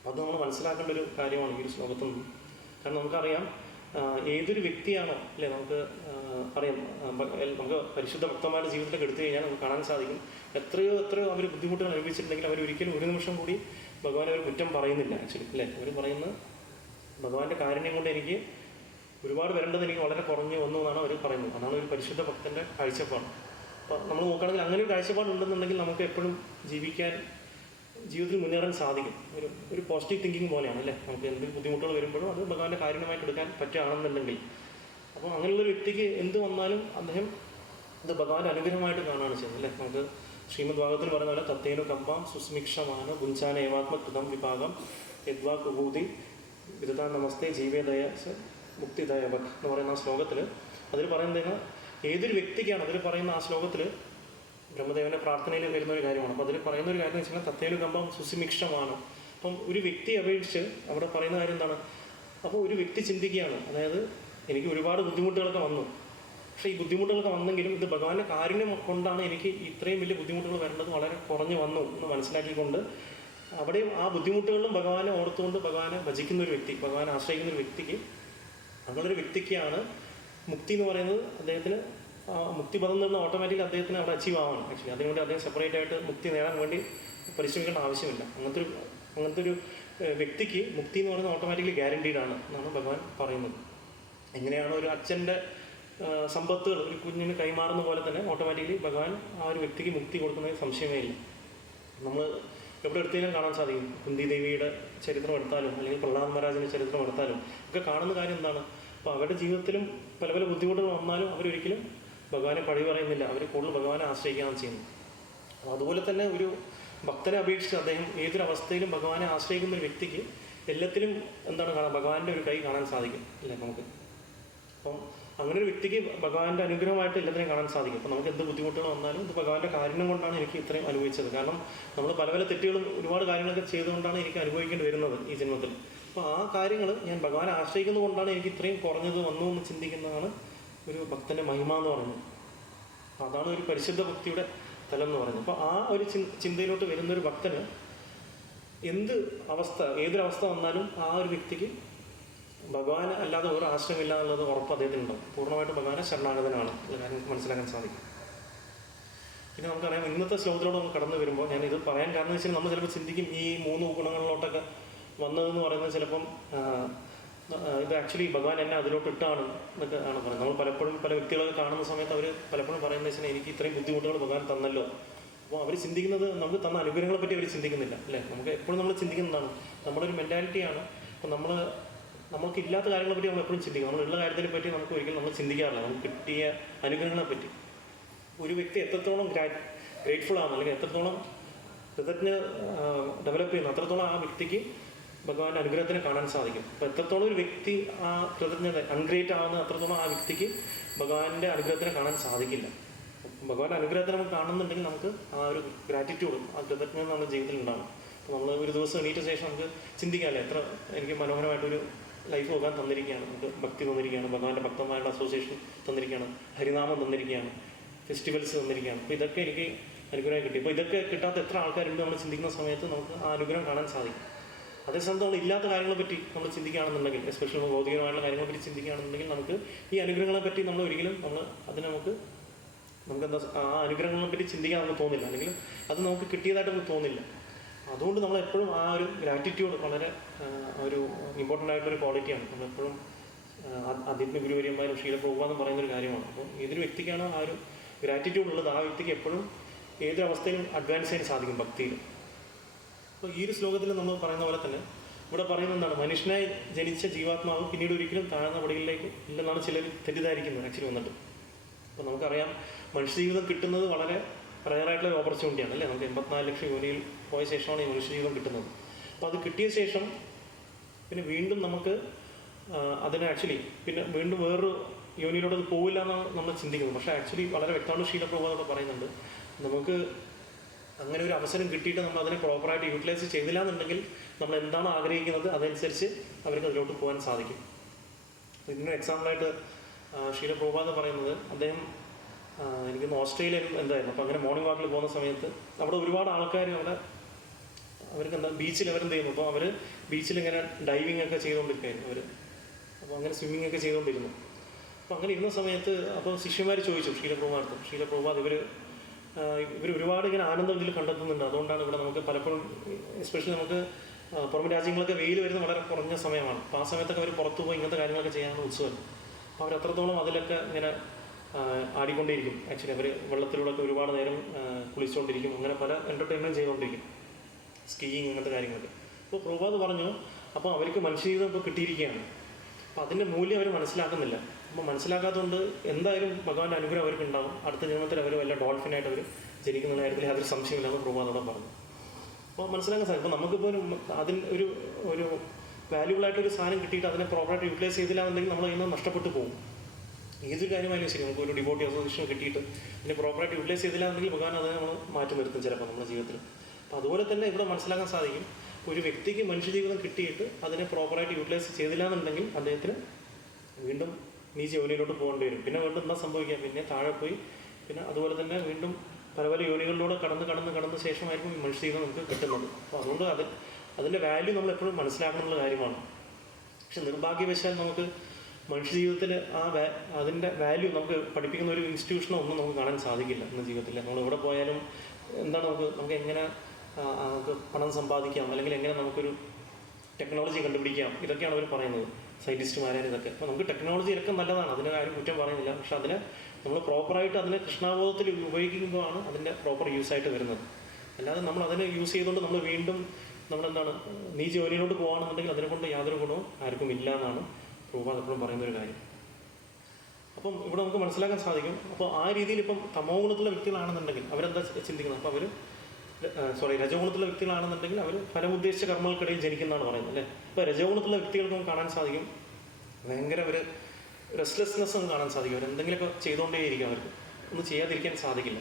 അത് നമ്മൾ മനസ്സിലാക്കേണ്ട ഒരു കാര്യമാണ് ഈ ഒരു ശ്ലോകത്തിൽ നിന്ന്. കാരണം നമുക്കറിയാം ഏതൊരു വ്യക്തിയാണോ അല്ലേ, നമുക്ക് അറിയാം, നമുക്ക് പരിശുദ്ധ ഭക്തന്മാരുടെ ജീവിതത്തിലേക്ക് എടുത്തു കഴിഞ്ഞാൽ നമുക്ക് കാണാൻ സാധിക്കും എത്രയോ അവർ ബുദ്ധിമുട്ടുകൾ അനുഭവിച്ചിട്ടുണ്ടെങ്കിൽ അവർ ഒരിക്കലും ഒരു നിമിഷം കൂടി ഭഗവാനെ അവർ കുറ്റം പറയുന്നില്ല. ആക്ച്വലി അല്ലേ, അവർ പറയുന്നത് ഭഗവാന്റെ കാരുണ്യം കൊണ്ട് എനിക്ക് ഒരുപാട് വരേണ്ടത് എനിക്ക് വളരെ കുറഞ്ഞു വന്നു എന്നാണ് അവർ പറയുന്നത്. അതാണ് ഒരു പരിശുദ്ധ ഭക്തൻ്റെ കാഴ്ചപ്പാട്. അപ്പോൾ നമ്മൾ നോക്കുകയാണെങ്കിൽ അങ്ങനെ ഒരു കാഴ്ചപ്പാട് ഉണ്ടെന്നുണ്ടെങ്കിൽ നമുക്ക് എപ്പോഴും ജീവിതത്തിൽ മുന്നേറാൻ സാധിക്കും. ഒരു പോസിറ്റീവ് തിങ്കിങ് പോലെയാണ് അല്ലേ. നമുക്ക് എന്തെങ്കിലും ബുദ്ധിമുട്ടുകൾ വരുമ്പോഴും അത് ഭഗവാന്റെ കാരുണ്യമായിട്ട് എടുക്കാൻ പറ്റുകയാണെന്നുണ്ടെങ്കിൽ, അപ്പോൾ അങ്ങനെയുള്ളൊരു വ്യക്തിക്ക് എന്ത് വന്നാലും അദ്ദേഹം ഇത് ഭഗവാന്റെ അനുഗ്രഹമായിട്ട് കാണുകയാണ് ചെയ്യുന്നത് അല്ലേ. നമുക്ക് ശ്രീമദ് ഭാഗവതത്തിൽ പറയുന്ന പോലെ തത്തേനു കമ്പാം സുസ്മിക്ഷമാന ഗുഞ്ചാന ഏവാത്മകൃതം വിഭാഗം യദ്വാ കുഭൂതി വിദതാ നമസ്തേ ജീവേദയ മുക്തിദയവക് എന്ന് പറയുന്ന ആ ശ്ലോകത്തിൽ അതിൽ പറയുന്നതിന് ഏതൊരു വ്യക്തിക്കാണ് അതിൽ പറയുന്ന ആ ശ്ലോകത്തിൽ ബ്രഹ്മദേവൻ്റെ പ്രാർത്ഥനയിൽ വരുന്ന ഒരു കാര്യമാണ്. അപ്പോൾ അതിൽ പറയുന്ന ഒരു കാര്യം എന്ന് വെച്ചാൽ തത്തേനു കമ്പം സുസുമിക്ഷമാണ്. അപ്പം ഒരു വ്യക്തി അപേക്ഷിച്ച് അവിടെ പറയുന്ന കാര്യം എന്താണ്? അപ്പോൾ ഒരു വ്യക്തി ചിന്തിക്കുകയാണ്, അതായത് എനിക്ക് ഒരുപാട് ബുദ്ധിമുട്ടുകളൊക്കെ വന്നു, പക്ഷേ ഈ ബുദ്ധിമുട്ടുകളൊക്കെ വന്നെങ്കിലും ഇത് ഭഗവാന്റെ കാരുണ്യം കൊണ്ടാണ് എനിക്ക് ഇത്രയും വലിയ ബുദ്ധിമുട്ടുകൾ വരേണ്ടത് വളരെ കുറഞ്ഞു വന്നു എന്ന് മനസ്സിലാക്കിക്കൊണ്ട് അവിടെയും ആ ബുദ്ധിമുട്ടുകളിലും ഭഗവാനെ ഓർത്തുകൊണ്ട് ഭഗവാനെ ഭജിക്കുന്ന ഒരു വ്യക്തി, ഭഗവാനെ ആശ്രയിക്കുന്ന ഒരു വ്യക്തിക്ക്, അങ്ങനൊരു വ്യക്തിക്കാണ് മുക്തി എന്ന് പറയുന്നത്. അദ്ദേഹത്തിന് മുക്തി പദം നിന്ന് ഓട്ടോമാറ്റിക്കലി അദ്ദേഹത്തിന് അവിടെ അച്ചീവ് ആവണം. ആക്ച്വലി അതിനുവേണ്ടി അദ്ദേഹം സെപ്പറേറ്റ് ആയിട്ട് മുക്തി നേടാൻ വേണ്ടി പരിശ്രമിക്കേണ്ട ആവശ്യമില്ല. അങ്ങനത്തെ ഒരു വ്യക്തിക്ക് മുക്തി എന്ന് പറയുന്നത് ഓട്ടോമാറ്റിക്കലി ഗ്യാരണ്ടീഡ് ആണ് എന്നാണ് ഭഗവാൻ പറയുന്നത്. എങ്ങനെയാണ് ഒരു അച്ഛൻ്റെ സമ്പത്തുകൾ ഒരു കുഞ്ഞിന് കൈമാറുന്ന പോലെ തന്നെ ഓട്ടോമാറ്റിക്കലി ഭഗവാൻ ആ ഒരു വ്യക്തിക്ക് മുക്തി കൊടുക്കുന്നതിന് സംശയമേ ഇല്ല. നമ്മൾ എവിടെ എടുത്താലും കാണാൻ സാധിക്കും. കുന്തി ദേവിയുടെ ചരിത്രം എടുത്താലും അല്ലെങ്കിൽ പ്രഹ്ലാദ് മഹാരാജിൻ്റെ ചരിത്രം എടുത്താലും ഒക്കെ കാണുന്ന കാര്യം എന്താണ്? അപ്പോൾ അവരുടെ ജീവിതത്തിലും പല പല ബുദ്ധിമുട്ടുകൾ വന്നാലും അവരൊരിക്കലും ഭഗവാനെ പഴി പറയുന്നില്ല, അവർ കൂടുതൽ ഭഗവാനെ ആശ്രയിക്കുകയാണ് ചെയ്യുന്നത്. അപ്പോൾ അതുപോലെ തന്നെ ഒരു ഭക്തനെ അപേക്ഷിച്ച് അദ്ദേഹം ഏതൊരവസ്ഥയിലും ഭഗവാനെ ആശ്രയിക്കുന്ന ഒരു വ്യക്തിക്ക് എല്ലാത്തിലും എന്താണ് കാണാൻ ഭഗവാന്റെ ഒരു കൈ കാണാൻ സാധിക്കും അല്ലേ നമുക്ക്. അപ്പം അങ്ങനെ ഒരു വ്യക്തിക്ക് ഭഗവാന്റെ അനുഗ്രഹമായിട്ട് എല്ലാത്തിനെയും കാണാൻ സാധിക്കും. അപ്പോൾ നമുക്ക് എന്ത് ബുദ്ധിമുട്ടുകൾ വന്നാലും ഇത് ഭഗവാന്റെ കാരുണ്യം കൊണ്ടാണ് എനിക്ക് ഇത്രയും അനുഭവിച്ചത്. കാരണം നമ്മൾ പല പല തെറ്റുകളും ഒരുപാട് കാര്യങ്ങളൊക്കെ ചെയ്തുകൊണ്ടാണ് എനിക്ക് അനുഭവിക്കേണ്ടി വരുന്നത് ഈ ജന്മത്തിൽ. അപ്പോൾ ആ കാര്യങ്ങൾ ഞാൻ ഭഗവാനെ ആശ്രയിക്കുന്നത് കൊണ്ടാണ് എനിക്ക് ഇത്രയും കുറഞ്ഞത് വന്നു എന്ന് ചിന്തിക്കുന്നതാണ് ഒരു ഭക്തൻ്റെ മഹിമ എന്ന് പറയുന്നത്. അതാണ് ഒരു പരിശുദ്ധ ഭക്തിയുടെ തലം എന്ന് പറയുന്നത്. അപ്പോൾ ആ ഒരു ചിന്തയിലോട്ട് വരുന്നൊരു ഭക്തന് എന്ത് അവസ്ഥ ഏതൊരവസ്ഥ വന്നാലും ആ ഒരു വ്യക്തിക്ക് ഭഗവാൻ അല്ലാതെ ഒരു ആശ്രയമില്ല എന്നുള്ളത് ഉറപ്പ് അദ്ദേഹത്തിനുണ്ടാവും. പൂർണ്ണമായിട്ട് ഭഗവാനെ ശരണാഗതനാണ് എന്ന കാര്യം മനസ്സിലാക്കാൻ സാധിക്കും. പിന്നെ നമുക്കറിയാം ഇന്നത്തെ ശ്ലോകത്തിലൂടെ നമുക്ക് കടന്നു വരുമ്പോൾ ഞാൻ ഇത് പറയാൻ കാരണം വെച്ചാൽ നമ്മൾ ചിലപ്പോൾ ചിന്തിക്കും ഈ 3 ഗുണങ്ങളിലോട്ടൊക്കെ വന്നതെന്ന് പറയുന്നത് ചിലപ്പം ഇത് ആക്ച്വലി ഭഗവാൻ എന്നെ അതിലോട്ട് ഇട്ടാണ് എന്നൊക്കെ ആണ് പറയുന്നത്. നമ്മൾ പലപ്പോഴും പല വ്യക്തികളൊക്കെ കാണുന്ന സമയത്ത് അവർ പലപ്പോഴും പറയുന്നത് വെച്ചാൽ എനിക്ക് ഇത്രയും ബുദ്ധിമുട്ടുകൾ ഭഗവാൻ തന്നല്ലോ. അപ്പോൾ അവർ ചിന്തിക്കുന്നത് നമുക്ക് തന്ന അനുഗ്രഹങ്ങളെ പറ്റി അവർ ചിന്തിക്കുന്നില്ല അല്ലേ. നമുക്ക് എപ്പോഴും നമ്മൾ ചിന്തിക്കുന്നതാണ് നമ്മുടെ ഒരു മെൻറ്റാലിറ്റിയാണ്. അപ്പോൾ നമുക്ക് ഇല്ലാത്ത കാര്യങ്ങളെ പറ്റി നമ്മൾ എപ്പോഴും ചിന്തിക്കും. നമ്മളുള്ള കാര്യത്തിനെ പറ്റി നമുക്ക് ഒരിക്കലും നമ്മൾ ചിന്തിക്കാറില്ല, നമുക്ക് കിട്ടിയ അനുഗ്രഹങ്ങളെ പറ്റി. ഒരു വ്യക്തി എത്രത്തോളം ഗ്രേറ്റ്ഫുൾ ആണ് അല്ലെങ്കിൽ എത്രത്തോളം കൃതജ്ഞ ഡെവലപ്പ് ചെയ്യുന്നു അത്രത്തോളം ആ വ്യക്തിക്ക് ഭഗവാന്റെ അനുഗ്രഹത്തിനെ കാണാൻ സാധിക്കും. അപ്പോൾ എത്രത്തോളം ഒരു വ്യക്തി ആ കൃതജ്ഞത അൺഗ്രേറ്റ് ആവുന്ന അത്രത്തോളം ആ വ്യക്തിക്ക് ഭഗവാന്റെ അനുഗ്രഹത്തിനെ കാണാൻ സാധിക്കില്ല. ഭഗവാന്റെ അനുഗ്രഹത്തെ നമുക്ക് കാണുന്നുണ്ടെങ്കിൽ നമുക്ക് ആ ഒരു ഗ്രാറ്റിറ്റ്യൂഡ് ആ കൃതജ്ഞത നമ്മുടെ ജീവിതത്തിൽ ഉണ്ടാകും. അപ്പോൾ നമ്മൾ ഒരു ദിവസം എണീറ്റ ശേഷം നമുക്ക് ചിന്തിക്കാമല്ലേ എത്ര എനിക്ക് മനോഹരമായിട്ടൊരു ലൈഫ് പോകാൻ തന്നിരിക്കുകയാണ്, നമുക്ക് ഭക്തി തന്നിരിക്കുകയാണ്, ഭഗവാന്റെ ഭക്തന്മാരുടെ അസോസിയേഷൻ തന്നിരിക്കുകയാണ്, ഹരിനാമം തന്നിരിക്കുകയാണ്, ഫെസ്റ്റിവൽസ് തന്നിരിക്കുകയാണ്. അപ്പോൾ ഇതൊക്കെ എനിക്ക് അനുഗ്രഹം കിട്ടി. അപ്പോൾ ഇതൊക്കെ കിട്ടാത്ത എത്ര ആൾക്കാരുണ്ട് നമ്മൾ ചിന്തിക്കുന്ന സമയത്ത് നമുക്ക് ആ അനുഗ്രഹം കാണാൻ സാധിക്കും. അതേസമയം നമ്മൾ ഇല്ലാത്ത കാര്യങ്ങളെ പറ്റി നമ്മൾ ചിന്തിക്കുകയാണെന്നുണ്ടെങ്കിൽ എസ്പെഷ്യലി ഭൗതികമായിട്ടുള്ള കാര്യങ്ങളെ പറ്റി ചിന്തിക്കുകയാണെന്നുണ്ടെങ്കിൽ നമുക്ക് ഈ അനുഗ്രഹങ്ങളെ പറ്റി നമ്മൾ ഒരിക്കലും നമുക്കെന്താ ആ അനുഗ്രഹങ്ങളെ പറ്റി ചിന്തിക്കാൻ നമുക്ക് തോന്നില്ല, അല്ലെങ്കിൽ അത് നമുക്ക് കിട്ടിയതായിട്ട് നമുക്ക് തോന്നില്ല. അതുകൊണ്ട് നമ്മളെപ്പോഴും ആ ഒരു ഗ്രാറ്റിറ്റ്യൂഡ് വളരെ ഒരു ഇമ്പോർട്ടൻ്റ് ആയിട്ടൊരു ക്വാളിറ്റിയാണ്. നമ്മളെപ്പോഴും ആധ്യാത്മിക ഗുരുവര്യന്മാരും ശീലപ്രഭുവാന്ന് പറയുന്നൊരു കാര്യമാണ്. അപ്പോൾ ഏതൊരു വ്യക്തിക്കാണ് ആ ഒരു ഗ്രാറ്റിറ്റ്യൂഡ് ഉള്ളത് ആ വ്യക്തിക്ക് എപ്പോഴും ഏതൊരവസ്ഥയിലും അഡ്വാൻസ് ചെയ്യാൻ സാധിക്കും ഭക്തിയിൽ. അപ്പോൾ ഈ ഒരു ശ്ലോകത്തിൽ നമ്മൾ പറയുന്ന പോലെ തന്നെ ഇവിടെ പറയുന്നത് എന്താണ്? മനുഷ്യനായി ജനിച്ച ജീവാത്മാവ് പിന്നീട് ഒരിക്കലും താഴ്ന്ന പടികളിലേക്ക് ഇല്ലെന്നാണ് ചിലർ തെറ്റിദ്ധാരിക്കുന്നത് ആക്ച്വലി വന്നിട്ട്. അപ്പോൾ നമുക്കറിയാം മനുഷ്യജീവിതം കിട്ടുന്നത് വളരെ റയറായിട്ടുള്ള ഒരു ഓപ്പർച്യൂണിറ്റിയാണ് അല്ലേ. നമുക്ക് 84 ലക്ഷം യോനിയിൽ പോയ ശേഷമാണ് ഈ മനുഷ്യജീവിതം കിട്ടുന്നത്. അപ്പോൾ അത് കിട്ടിയ ശേഷം പിന്നെ വീണ്ടും നമുക്ക് അതിന് ആക്ച്വലി പിന്നെ വീണ്ടും വേറൊരു യോനിയിലൂടെ അത് പോവില്ല എന്നാണ് നമ്മൾ ചിന്തിക്കുന്നത്. പക്ഷേ ആക്ച്വലി വളരെ വ്യക്തമായിട്ട് ശീലപ്രഭുവൊക്കെ പറയുന്നുണ്ട്, നമുക്ക് അങ്ങനെ ഒരു അവസരം കിട്ടിയിട്ട് നമ്മൾ അതിനെ പ്രോപ്പറായിട്ട് യൂട്ടിലൈസ് ചെയ്തില്ല എന്നുണ്ടെങ്കിൽ നമ്മൾ എന്താണോ ആഗ്രഹിക്കുന്നത് അതനുസരിച്ച് അവർക്ക് അതിലോട്ട് പോകാൻ സാധിക്കും. ഇതിനൊരു എക്സാമ്പിളായിട്ട് ശീലപ്രഭുവ എന്ന് പറയുന്നത് അദ്ദേഹം എനിക്കൊന്ന് ഓസ്ട്രേലിയ എന്തായിരുന്നു. അപ്പോൾ അങ്ങനെ മോർണിംഗ് വാക്കിൽ പോകുന്ന സമയത്ത് അവിടെ ഒരുപാട് ആൾക്കാർ അവർക്ക് എന്താ ബീച്ചിൽ അവരെന്ത് ചെയ്യുന്നു. അപ്പോൾ അവർ ബീച്ചിൽ ഇങ്ങനെ ഡൈവിംഗ് ഒക്കെ ചെയ്തുകൊണ്ടിരിക്കുകയായിരുന്നു അവർ. അപ്പോൾ അങ്ങനെ സ്വിമ്മിങ് ഒക്കെ ചെയ്തുകൊണ്ടിരുന്നു. അപ്പോൾ അങ്ങനെ ഇരുന്ന സമയത്ത് അപ്പോൾ ശിഷ്യന്മാർ ചോദിച്ചു ശീലപ്രഭുവാദ് ഇവർ ഒരുപാട് ഇങ്ങനെ ആനന്ദം ഇതിൽ കണ്ടെത്തുന്നുണ്ട്, അതുകൊണ്ടാണ് ഇവിടെ നമുക്ക് പലപ്പോഴും എസ്പെഷ്യലി നമുക്ക് പുറമെ രാജ്യങ്ങളൊക്കെ വെയിൽ വരുന്ന വളരെ കുറഞ്ഞ സമയമാണ്. അപ്പോൾ ആ സമയത്തൊക്കെ അവർ പുറത്തു പോയി ഇങ്ങനത്തെ കാര്യങ്ങളൊക്കെ ചെയ്യാനാണ് ഉത്സവം. അപ്പോൾ അവർ അത്രത്തോളം അതിലൊക്കെ ഇങ്ങനെ ആടിക്കൊണ്ടേയിരിക്കും. ആക്ച്വലി അവർ വെള്ളത്തിലൂടെയൊക്കെ ഒരുപാട് നേരം കുളിച്ചുകൊണ്ടിരിക്കും. അങ്ങനെ പല എൻ്റർടൈൻമെൻറ്റ് ചെയ്തുകൊണ്ടിരിക്കും, സ്കീയിങ് അങ്ങനത്തെ കാര്യങ്ങളൊക്കെ. അപ്പോൾ പ്രഭുപാദ് പറഞ്ഞു, അപ്പോൾ അവർക്ക് മനുഷ്യജീവിതം ഇപ്പോൾ കിട്ടിയിരിക്കുകയാണ്. അപ്പോൾ അതിൻ്റെ മൂല്യം അവർ മനസ്സിലാക്കുന്നില്ല. അപ്പോൾ മനസ്സിലാക്കാത്തതുകൊണ്ട് എന്തായാലും ഭഗവാന്റെ അനുഗ്രഹം അവർക്ക് ഉണ്ടാവും. അടുത്ത ജന്മത്തിൽ അവർ വല്ല ഡോൾഫിനായിട്ട് അവർ ജനിക്കുന്ന കാര്യത്തിൽ യാതൊരു സംശയമില്ലാന്ന് പ്രഭുപാദോടെ പറഞ്ഞു. അപ്പോൾ മനസ്സിലാക്കാൻ സാധിക്കും. ഇപ്പോൾ നമുക്കിപ്പോൾ അതിന് ഒരു വാല്യൂബിളായിട്ടൊരു സാധനം കിട്ടിയിട്ട് അതിനെ പ്രോപ്പറായിട്ട് യൂട്ടിലൈസ് ചെയ്തില്ല എന്നുണ്ടെങ്കിൽ നമ്മൾ അതിൽ നിന്ന് നഷ്ടപ്പെട്ടു പോകും. ഏതൊരു കാര്യമായാലും ശരി, നമുക്ക് ഒരു ഡിവോട്ടി അസോസിയേഷൻ കിട്ടിയിട്ട് അതിനെ പ്രോപ്പറായിട്ട് യൂട്ടിലൈസ് ചെയ്തില്ല എന്നുണ്ടെങ്കിൽ ഭഗവാൻ അതിനെ നമ്മൾ മാറ്റി നിർത്തും ചിലപ്പോൾ നമ്മുടെ ജീവിതത്തിൽ. അപ്പോൾ അതുപോലെ തന്നെ ഇവിടെ മനസ്സിലാക്കാൻ സാധിക്കും, ഒരു വ്യക്തിക്ക് മനുഷ്യജീവിതം കിട്ടിയിട്ട് അതിനെ പ്രോപ്പറായിട്ട് യൂട്ടിലൈസ് ചെയ്തില്ല എന്നുണ്ടെങ്കിൽ അദ്ദേഹത്തിന് വീണ്ടും നീ യോനിയിലോട്ട് പോകേണ്ടി വരും. പിന്നെ വീണ്ടും എന്താ സംഭവിക്കുക, പിന്നെ താഴെ പോയി പിന്നെ അതുപോലെ തന്നെ വീണ്ടും പല പല യോനികളിലൂടെ കടന്ന് ശേഷമായിരിക്കും ഈ മനുഷ്യജീവിതം നമുക്ക് കിട്ടുന്നത്. അപ്പോൾ അതുകൊണ്ട് അതിൻ്റെ വാല്യൂ നമ്മൾ എപ്പോഴും മനസ്സിലാക്കണമെന്നുള്ള കാര്യമാണ്. പക്ഷെ നിർഭാഗ്യവശാൽ നമുക്ക് മനുഷ്യജീവിതത്തിൽ അതിൻ്റെ വാല്യൂ നമുക്ക് പഠിപ്പിക്കുന്ന ഒരു ഇൻസ്റ്റിറ്റ്യൂഷനോ ഒന്നും നമുക്ക് കാണാൻ സാധിക്കില്ല ഇന്ന് ജീവിതത്തിൽ. നമ്മൾ എവിടെ പോയാലും എന്താണ് നമുക്ക് എങ്ങനെ നമുക്ക് പണം സമ്പാദിക്കാം, അല്ലെങ്കിൽ എങ്ങനെ നമുക്കൊരു ടെക്നോളജി കണ്ടുപിടിക്കാം, ഇതൊക്കെയാണ് അവർ പറയുന്നത്, സയൻറ്റിസ്റ്റുമാരും ഇതൊക്കെ. അപ്പോൾ നമുക്ക് ടെക്നോളജിയൊക്കെ നല്ലതാണ്, അതിന് കാര്യം കുറ്റം പറയുന്നില്ല. പക്ഷെ അതിനെ നമ്മൾ പ്രോപ്പറായിട്ട് അതിനെ കൃഷ്ണാബോധത്തിൽ ഉപയോഗിക്കുമ്പോഴാണ് അതിൻ്റെ പ്രോപ്പർ യൂസായിട്ട് വരുന്നത്. അല്ലാതെ നമ്മൾ അതിനെ യൂസ് ചെയ്തുകൊണ്ട് നമ്മൾ വീണ്ടും നമ്മളെന്താണ് നീ ജോലിയിലോട്ട് പോകുകയാണെന്നുണ്ടെങ്കിൽ അതിനെക്കൊണ്ട് യാതൊരു ഗുണവും ആർക്കും ഇല്ല എന്നാണ് പ്രഭുപാദ് എപ്പോഴും പറയുന്നൊരു കാര്യം. അപ്പം ഇവിടെ നമുക്ക് മനസ്സിലാക്കാൻ സാധിക്കും. അപ്പോൾ ആ രീതിയിൽ ഇപ്പം തമോ ഗുണത്തിലുള്ള വ്യക്തികളാണെന്നുണ്ടെങ്കിൽ അവരെന്താ ചിന്തിക്കുന്നത്, അപ്പോൾ അവർ രജോ ഗുണത്തിലുള്ള വ്യക്തികളാണെന്നുണ്ടെങ്കിൽ അവർ ഫലമുദ്ദേശിച്ച കർമ്മങ്ങൾക്കിടയിൽ ജനിക്കുന്നതാണ് പറയുന്നത് അല്ലേ. അപ്പോൾ രജോ ഗുണത്തിലുള്ള വ്യക്തികൾക്ക് നമുക്ക് കാണാൻ സാധിക്കും ഭയങ്കര ഒരു റെസ്റ്റ്ലെസ്നെസ് ഒന്ന് കാണാൻ സാധിക്കും. അവരെന്തെങ്കിലുമൊക്കെ ചെയ്തുകൊണ്ടേയിരിക്കും, അവർക്ക് ഒന്നും ചെയ്യാതിരിക്കാൻ സാധിക്കില്ല.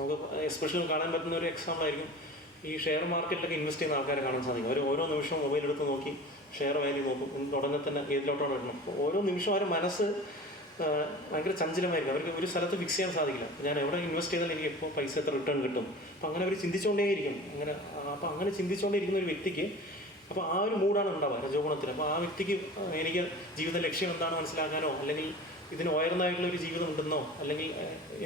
നമുക്ക് എസ്പെഷ്യലി കാണാൻ പറ്റുന്ന ഒരു എക്സാമ്പിൾ ആയിരിക്കും ഈ ഷെയർ മാർക്കറ്റിലൊക്കെ ഇൻവെസ്റ്റ് ചെയ്യുന്ന ആൾക്കാരെ കാണാൻ സാധിക്കും. അവർ ഓരോ നിമിഷവും മൊബൈൽ എടുത്ത് നോക്കി ഷെയർ വാല്യൂ നോക്കും, ഉടനെ തന്നെ ഏതിലോട്ടാണ് വരണം. അപ്പോൾ ഓരോ നിമിഷവും അവരുടെ മനസ്സ് ഭയങ്കര ചഞ്ചലമായിരിക്കും. അവർക്ക് ഒരു സ്ഥലത്ത് ഫിക്സ് ചെയ്യാൻ സാധിക്കില്ല. ഞാൻ എവിടെ ഇൻവെസ്റ്റ് ചെയ്താൽ എനിക്ക് എപ്പോൾ പൈസ എത്ര റിട്ടേൺ കിട്ടും. അപ്പോൾ അങ്ങനെ അവർ ചിന്തിച്ചുകൊണ്ടേയിരിക്കും. അപ്പോൾ അങ്ങനെ ചിന്തിച്ചുകൊണ്ടിരിക്കുന്ന ഒരു വ്യക്തിക്ക് അപ്പോൾ ആ ഒരു മൂഡാണ് ഉണ്ടാവുക രജോ ഗുണത്തിൽ. അപ്പോൾ ആ വ്യക്തിക്ക് എനിക്ക് ജീവിത ലക്ഷ്യം എന്താണെന്ന് മനസ്സിലാക്കാനോ, അല്ലെങ്കിൽ ഇതിന് ഉയർന്നതായിട്ടുള്ള ഒരു ജീവിതം ഉണ്ടെന്നോ, അല്ലെങ്കിൽ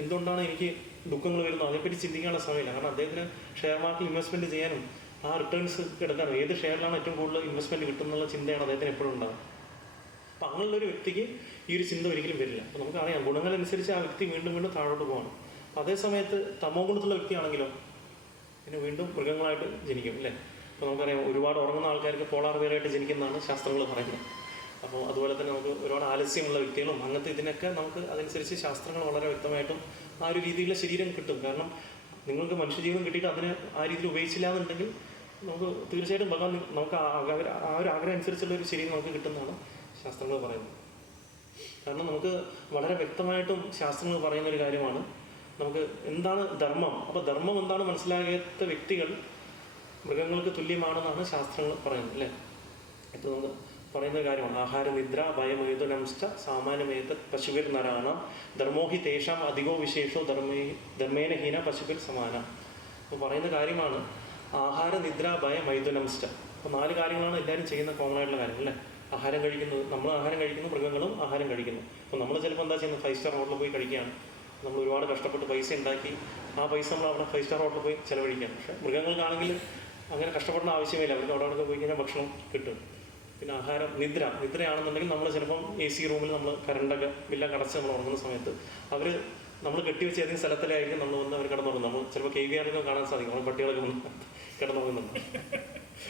എന്തുകൊണ്ടാണ് എനിക്ക് ദുഃഖങ്ങൾ വരുന്നോ അതേപ്പറ്റി ചിന്തിക്കാനുള്ള സമയമില്ല. കാരണം അദ്ദേഹത്തിന് ഷെയർ മാർക്കറ്റിൽ ഇൻവെസ്റ്റ്മെൻറ്റ് ചെയ്യാനും ആ റിട്ടേൺസ് എടുക്കാനും ഏത് ഷെയറിലാണ് ഏറ്റവും കൂടുതൽ ഇൻവെസ്റ്റ്മെൻറ്റ് കിട്ടുന്നുള്ള ചിന്തയാണ് അദ്ദേഹത്തിന് എപ്പോഴും ഉണ്ടാകും. അപ്പോൾ അങ്ങനെയുള്ളൊരു വ്യക്തിക്ക് ഈ ഒരു ചിന്ത ഒരിക്കലും വരില്ല. അപ്പോൾ നമുക്കറിയാം ഗുണങ്ങളനുസരിച്ച് ആ വ്യക്തി വീണ്ടും താഴോട്ട് പോകണം. അപ്പോൾ അതേ സമയത്ത് തമോ ഗുണത്തിലുള്ള വ്യക്തിയാണെങ്കിലോ പിന്നെ വീണ്ടും മൃഗങ്ങളായിട്ട് ജനിക്കും അല്ലേ. അപ്പോൾ നമുക്കറിയാം ഒരുപാട് ഉറങ്ങുന്ന ആൾക്കാർക്ക് പോളാർ ബെയറായിട്ട് ജനിക്കുന്നതാണ് ശാസ്ത്രങ്ങൾ പറയുന്നത്. അപ്പോൾ അതുപോലെ തന്നെ നമുക്ക് ഒരുപാട് ആലസ്യമുള്ള വ്യക്തികളും അങ്ങനത്തെ ഇതിനൊക്കെ നമുക്ക് അതനുസരിച്ച് ശാസ്ത്രങ്ങൾ വളരെ വ്യക്തമായിട്ടും ആ ഒരു രീതിയിലുള്ള ശരീരം കിട്ടും. കാരണം നിങ്ങൾക്ക് മനുഷ്യജീവിതം കിട്ടിയിട്ട് അതിനെ ആ രീതിയിൽ ഉപയോഗിച്ചില്ല എന്നുണ്ടെങ്കിൽ നമുക്ക് തീർച്ചയായിട്ടും ഭഗവാൻ നമുക്ക് ആ ഒരു ആഗ്രഹം അനുസരിച്ചുള്ള ഒരു ശരീരം നമുക്ക് കിട്ടുന്നതാണ് ശാസ്ത്രങ്ങൾ പറയുന്നത്. കാരണം നമുക്ക് വളരെ വ്യക്തമായിട്ടും ശാസ്ത്രങ്ങൾ പറയുന്ന ഒരു കാര്യമാണ് നമുക്ക് എന്താണ് ധർമ്മം. അപ്പോൾ ധർമ്മം എന്താണ് മനസ്സിലാകാത്ത വ്യക്തികൾ മൃഗങ്ങൾക്ക് തുല്യമാണെന്നാണ് ശാസ്ത്രങ്ങൾ പറയുന്നത് അല്ലേ. ഇപ്പോൾ നമുക്ക് പറയുന്ന കാര്യമാണ് ആഹാര നിദ്ര ഭയമേതുനംശ്ച സാമാന്യമേത പശുവിർ നരാണ ധർമ്മോഹി തേഷാം അധികോ വിശേഷോ ധർമ്മേന ഹീന പശുവിൽ സമാന. അപ്പോൾ പറയുന്ന കാര്യമാണ് ആഹാര നിദ്ര ഭയമൈതുനംശ്ച. അപ്പോൾ 4 കാര്യങ്ങളാണ് എല്ലാവരും ചെയ്യുന്ന കോമൺ ആയിട്ടുള്ള കാര്യം അല്ലേ. ആഹാരം കഴിക്കുന്നത്, നമ്മൾ ആഹാരം കഴിക്കുന്നു, മൃഗങ്ങളും ആഹാരം കഴിക്കുന്നു. അപ്പോൾ നമ്മൾ ചിലപ്പോൾ എന്താ ചെയ്യുന്നത്, 5 സ്റ്റാർ ഹോട്ടലിൽ പോയി കഴിക്കുകയാണ്. നമ്മൾ ഒരുപാട് കഷ്ടപ്പെട്ട് പൈസ ഉണ്ടാക്കി ആ പൈസ നമ്മൾ അവിടെ 5 സ്റ്റാർ ഹോട്ടലിൽ പോയി ചിലവഴിക്കുകയാണ്. പക്ഷേ മൃഗങ്ങൾക്കാണെങ്കിൽ അങ്ങനെ കഷ്ടപ്പെടുന്ന ആവശ്യമില്ല, അവർക്ക് അവിടെ പോയി കഴിഞ്ഞാൽ ഭക്ഷണം കിട്ടും. പിന്നെ ആഹാരം നിദ്രയാണെന്നുണ്ടെങ്കിൽ നമ്മൾ ചിലപ്പം AC റൂമിൽ നമ്മൾ കറണ്ടൊക്കെ ബില്ലൊക്കെ അടച്ച് നമ്മൾ ഉറങ്ങുന്ന സമയത്ത് നമ്മൾ കെട്ടിവെച്ച് ഏതെങ്കിലും സ്ഥലത്തിലായിരിക്കും നമ്മൾ വന്ന് അവർ കിടന്നുറങ്ങും. നമ്മൾ ചിലപ്പോൾ KVR കാണാൻ സാധിക്കും, നമ്മൾ പട്ടികളൊക്കെ വന്ന് കിടന്നുറങ്ങുന്നുണ്ട്.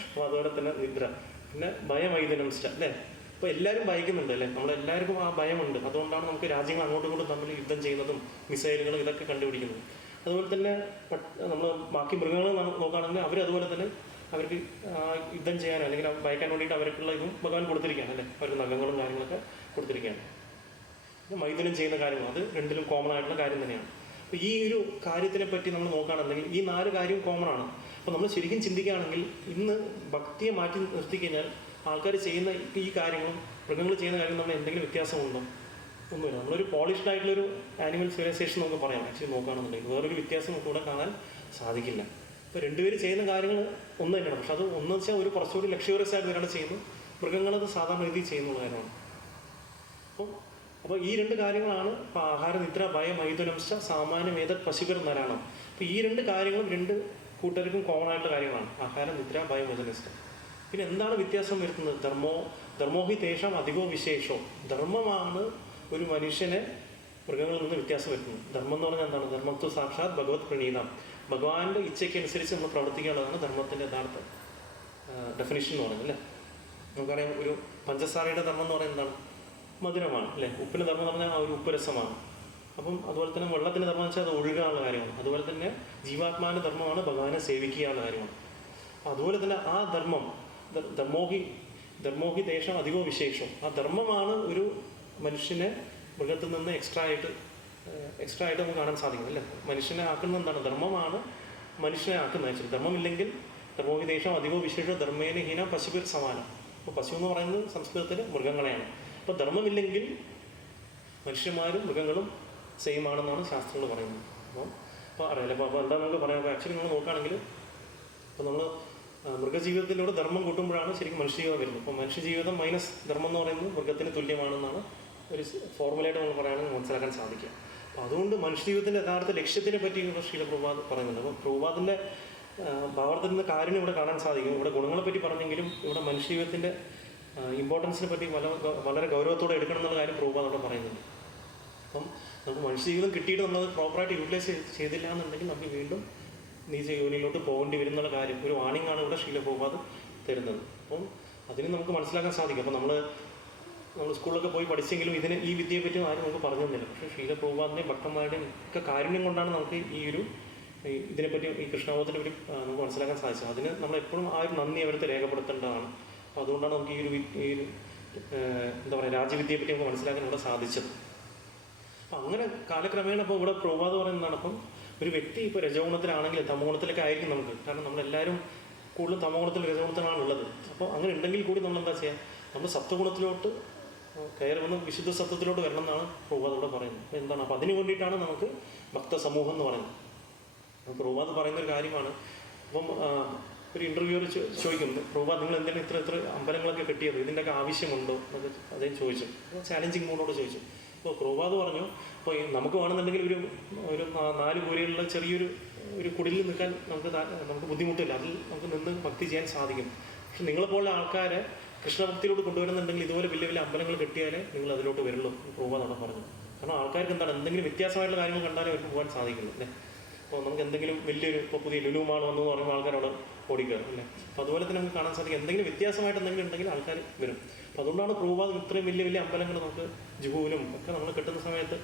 അപ്പോൾ അതുപോലെ തന്നെ നിദ്ര. പിന്നെ ഭയമൈതുനംശ്ച അല്ലേ. അപ്പോൾ എല്ലാവരും ഭയക്കുന്നുണ്ട് അല്ലേ, നമ്മളെല്ലാവർക്കും ആ ഭയമുണ്ട്. അതുകൊണ്ടാണ് നമുക്ക് രാജ്യങ്ങൾ അങ്ങോട്ടും ഇങ്ങോട്ടും തമ്മിൽ യുദ്ധം ചെയ്യുന്നതും മിസൈലുകളും ഇതൊക്കെ കണ്ടുപിടിക്കുന്നത്. അതുപോലെ തന്നെ നമ്മൾ ബാക്കി മൃഗങ്ങൾ നോക്കുകയാണെങ്കിൽ അവരതുപോലെ തന്നെ അവർക്ക് യുദ്ധം ചെയ്യാനോ അല്ലെങ്കിൽ ഭയക്കാൻ വേണ്ടിയിട്ട് അവർക്കുള്ള ഇതും ഭഗവാൻ കൊടുത്തിരിക്കുകയാണ് അല്ലേ. അവർക്ക് നഖങ്ങളും കാര്യങ്ങളൊക്കെ കൊടുത്തിരിക്കുകയാണ്. മൈഥുനം ചെയ്യുന്ന കാര്യങ്ങൾ അത് രണ്ടിലും കോമൺ ആയിട്ടുള്ള കാര്യം തന്നെയാണ്. അപ്പോൾ ഈ ഒരു കാര്യത്തിനെ പറ്റി നമ്മൾ നോക്കുകയാണെന്നുണ്ടെങ്കിൽ ഈ 4 കാര്യവും കോമൺ ആണ്. അപ്പോൾ നമ്മൾ ശരിക്കും ചിന്തിക്കുകയാണെങ്കിൽ ഇന്ന് ഭക്തിയെ മാറ്റി നിർത്തിക്കഴിഞ്ഞാൽ ആൾക്കാർ ചെയ്യുന്ന ഈ കാര്യങ്ങളും മൃഗങ്ങൾ ചെയ്യുന്ന കാര്യങ്ങളും നമ്മൾ എന്തെങ്കിലും വ്യത്യാസമുണ്ടോ? ഒന്നുമില്ല. നമ്മളൊരു പോളിഷ്ഡ് ആയിട്ടുള്ളൊരു ആനിമൽ സിവിലൈസേഷൻ നമുക്ക് പറയാം ആക്ച്വലി നോക്കുകയാണെന്നുണ്ടെങ്കിൽ. വേറൊരു വ്യത്യാസം നമുക്ക് ഇവിടെ കാണാൻ സാധിക്കില്ല. ഇപ്പോൾ 2 പേര് ചെയ്യുന്ന കാര്യങ്ങൾ ഒന്ന് തന്നെയാണ്. പക്ഷെ അത് ഒന്നെന്ന് വെച്ചാൽ ഒരു കുറച്ചുകൂടി ലക്ഷ്യൂറിയസ് ആയിട്ട് ഒരാൾ ചെയ്യുന്നു, മൃഗങ്ങളത് സാധാരണ രീതിയിൽ ചെയ്യുന്നുള്ള കാര്യമാണ്. അപ്പോൾ ഈ 2 കാര്യങ്ങളാണ് ഇപ്പോൾ ആഹാര നിദ്ര ഭയമൈതുനംശ്ച സാമാന്യമേത പശുവിർ നരാണം. അപ്പോൾ ഈ 2 കാര്യങ്ങളും 2 കൂട്ടർക്കും കോമൺ ആയിട്ടുള്ള കാര്യങ്ങളാണ്. ആഹാരം, നിദ്ര, ഭയം, വചനനിഷ്ഠ. പിന്നെ എന്താണ് വ്യത്യാസം വരുത്തുന്നത്? ധർമ്മോഹി തേഷാം അധികോ വിശേഷോ. ധർമ്മമാണ് ഒരു മനുഷ്യനെ മൃഗങ്ങളിൽ നിന്ന് വ്യത്യാസം വരുത്തുന്നത്. ധർമ്മം എന്ന് പറഞ്ഞാൽ എന്താണ്? ധർമ്മത്വ സാക്ഷാത് ഭഗവത് പ്രണീതം. ഭഗവാന്റെ ഇച്ഛയ്ക്കനുസരിച്ച് നമ്മൾ പ്രവർത്തിക്കേണ്ടതാണ് ധർമ്മത്തിൻ്റെ യഥാർത്ഥ ഡെഫിനിഷൻ എന്ന് പറയുന്നത് അല്ലേ. നമുക്കറിയാം, ഒരു പഞ്ചസാരയുടെ ധർമ്മം എന്ന് പറയുന്നത് എന്താണ്? മധുരമാണ് അല്ലേ. ഉപ്പിൻ്റെ ധർമ്മം എന്ന് പറഞ്ഞാൽ ആ ഒരു ഉപ്പ് രസമാണ്. അപ്പം അതുപോലെ തന്നെ വെള്ളത്തിൻ്റെ ധർമ്മം എന്ന് വെച്ചാൽ അത് ഒഴുകാനുള്ള കാര്യമാണ്. അതുപോലെ തന്നെ ജീവാത്മാവിൻ്റെ ധർമ്മമാണ് ഭഗവാനെ സേവിക്കാനുള്ള കാര്യമാണ്. അതുപോലെ തന്നെ ആ ധർമ്മം ധർമ്മോഹി ദേശം അധികോ വിശേഷം. ആ ധർമ്മമാണ് ഒരു മനുഷ്യനെ മൃഗത്തിൽ നിന്ന് എക്സ്ട്രാ ആയിട്ട് നമുക്ക് കാണാൻ സാധിക്കും അല്ലേ. മനുഷ്യനെ ആക്കുന്നത് എന്താണ്? ധർമ്മമാണ് മനുഷ്യനെ ആക്കുന്നത്. ആക്ച്വലി ധർമ്മമില്ലെങ്കിൽ ധർമ്മോഹി ദേശം അധികോ വിശേഷം ധർമ്മേന ഹീന പശുവിൽ സമാനം. അപ്പോൾ പശു എന്ന് പറയുന്നത് സംസ്കൃതത്തിൽ മൃഗങ്ങളെയാണ്. അപ്പോൾ ധർമ്മമില്ലെങ്കിൽ മനുഷ്യന്മാരും മൃഗങ്ങളും സെയിം ആണെന്നാണ് ശാസ്ത്രങ്ങൾ പറയുന്നത്. അപ്പോൾ അറിയില്ല. അപ്പോൾ എന്താ നമുക്ക് പറയാം? അപ്പോൾ ആക്ച്വലി നമ്മൾ നോക്കുകയാണെങ്കിൽ ഇപ്പോൾ നമ്മൾ മൃഗജീവിതത്തിലൂടെ ധർമ്മം കൂട്ടുമ്പോഴാണ് ശരിക്കും മനുഷ്യജീവിതം വരുന്നത്. അപ്പോൾ മനുഷ്യജീവിതം മൈനസ് ധർമ്മം എന്ന് പറയുന്നത് മൃഗത്തിന് തുല്യമാണെന്നാണ് ഒരു ഫോർമുലയായിട്ട് നമ്മൾ പറയുകയാണെങ്കിൽ മനസ്സിലാക്കാൻ സാധിക്കുക. അപ്പോൾ അതുകൊണ്ട് മനുഷ്യജീവിതത്തിൻ്റെ യഥാർത്ഥ ലക്ഷ്യത്തിനെ പറ്റി ശീല പ്രഭുപാദ് പറയുന്നുണ്ട്. അപ്പോൾ പ്രഭുപാദിൻ്റെ ഭാവത്തിൽ നിന്ന് കാര്യം ഇവിടെ കാണാൻ സാധിക്കും. ഇവിടെ ഗുണങ്ങളെപ്പറ്റി പറഞ്ഞെങ്കിലും ഇവിടെ മനുഷ്യജീവിതത്തിൻ്റെ ഇമ്പോർട്ടൻസിനെ പറ്റി വളരെ ഗൗരവത്തോടെ എടുക്കണം എന്നുള്ള കാര്യം പ്രഭുപാദ് അവിടെ പറയുന്നുണ്ട്. അപ്പം നമുക്ക് മനുഷ്യജീവിതം കിട്ടിയിട്ട് നമ്മളത് പ്രോപ്പറായിട്ട് യൂട്ടിലൈസ് ചെയ്തില്ല എന്നുണ്ടെങ്കിൽ നമുക്ക് വീണ്ടും നീച യോനിയിലോട്ട് പോകേണ്ടി വരുന്നുള്ള കാര്യം ഒരു വാണിംഗ് ആണ് ഇവിടെ ശീല പ്രഭുപാദ് തരുന്നത്. അപ്പം അതിന് നമുക്ക് മനസ്സിലാക്കാൻ സാധിക്കും. അപ്പോൾ നമ്മൾ സ്കൂളിലൊക്കെ പോയി പഠിച്ചെങ്കിലും ഈ വിദ്യയെപ്പറ്റി ആരും നമുക്ക് പറഞ്ഞു തന്നില്ല. പക്ഷേ ശീല പ്രഭുപാദിൻ്റെയും ഭക്തന്മാരുടെയും ഒക്കെ കാരുണ്യം കൊണ്ടാണ് നമുക്ക് ഇതിനെപ്പറ്റി ഈ കൃഷ്ണാവധത്തിനെ പറ്റി നമുക്ക് മനസ്സിലാക്കാൻ സാധിച്ചത്. അതിന് നമ്മളെപ്പോഴും ആ ഒരു നന്ദി അവർക്ക് രേഖപ്പെടുത്തേണ്ടതാണ്. അപ്പോൾ അതുകൊണ്ടാണ് നമുക്ക് ഈ ഒരു എന്താ പറയുക രാജ്യവിദ്യയെ പറ്റി നമുക്ക് മനസ്സിലാക്കാൻ ഇവിടെ സാധിച്ചത്. അപ്പം അങ്ങനെ കാലക്രമേണ ഇപ്പോൾ ഇവിടെ പ്രഭുപാദ് പറയുന്നതാണ്. അപ്പം ഒരു വ്യക്തി ഇപ്പോൾ രജോഗുണത്തിലാണെങ്കിൽ തമോഗുണത്തിലൊക്കെ ആയിരിക്കും നമുക്ക്. കാരണം നമ്മളെല്ലാവരും കൂടുതലും തമോഗുണത്തിൽ രജോഗുണത്തിലാണ് ഉള്ളത്. അപ്പോൾ അങ്ങനെ ഉണ്ടെങ്കിൽ കൂടി നമ്മൾ എന്താ ചെയ്യുക? നമ്മൾ സത്വഗുണത്തിലോട്ട് കയറി വന്ന് വിശുദ്ധ സത്വത്തിലോട്ട് വരണം എന്നാണ് പ്രഭുപാദ് ഇവിടെ പറയുന്നത്. അപ്പോൾ എന്താണ്? അപ്പോൾ അതിന് വേണ്ടിയിട്ടാണ് നമുക്ക് ഭക്ത സമൂഹം എന്ന് പറയുന്നത്. അപ്പോൾ പ്രഭുപാദ് പറയുന്നൊരു കാര്യമാണ്. അപ്പം ഒരു ഇൻ്റർവ്യൂവർ ചോദിക്കും, പ്രഭുപാദ് നിങ്ങൾ എന്തിനാണ് ഇത്ര അമ്പലങ്ങളൊക്കെ കെട്ടിയത്? ഇതിൻ്റെയൊക്കെ ആവശ്യമുണ്ടോ എന്നൊക്കെ അദ്ദേഹം ചോദിച്ചു. ചാലഞ്ചിങ് മോഡോട് ചോദിച്ചു. അപ്പോൾ പ്രഭുപാദ് പറഞ്ഞു, അപ്പോൾ നമുക്ക് വേണമെന്നുണ്ടെങ്കിൽ ഒരു 4 കൂരയുള്ള ചെറിയൊരു കുടിലിൽ നിൽക്കാൻ നമുക്ക് ബുദ്ധിമുട്ടില്ല. അതിൽ നമുക്ക് നിന്ന് ഭക്തി ചെയ്യാൻ സാധിക്കും. പക്ഷെ നിങ്ങളെപ്പോലുള്ള ആൾക്കാരെ കൃഷ്ണഭക്തിയിലോട്ട് കൊണ്ടുവരുന്നുണ്ടെങ്കിൽ ഇതുപോലെ വലിയ വലിയ അമ്പലങ്ങൾ കെട്ടിയാലേ നിങ്ങൾ അതിലോട്ട് വരുള്ളൂ പ്രഭുപാദ് അവിടെ പറഞ്ഞു. കാരണം ആൾക്കാർക്ക് എന്താണ് എന്തെങ്കിലും വ്യത്യാസമായിട്ടുള്ള കാര്യങ്ങൾ കണ്ടാലേ അവർക്ക് പോകാൻ സാധിക്കുള്ളൂ അല്ലേ. അപ്പോൾ നമുക്ക് എന്തെങ്കിലും ഇപ്പോൾ പുതിയ ലുലു മാൾ വന്നു എന്ന് പറയുമ്പോൾ ആൾക്കാർ അവിടെ ഓടിക്കയറും അല്ലേ. അപ്പോൾ അതുപോലെ തന്നെ നമുക്ക് കാണാൻ സാധിക്കും എന്തെങ്കിലും വ്യത്യാസമായിട്ട് എന്തെങ്കിലും ഉണ്ടെങ്കിൽ ആൾക്കാർ വരും. അപ്പോൾ അതുകൊണ്ടാണ് പ്രഭുപാദ് ഇത്രയും വലിയ വലിയ അമ്പലങ്ങൾ നമുക്ക് ജുഹുവിലും ഒക്കെ നമ്മൾ കെട്ടുന്ന സമയത്ത്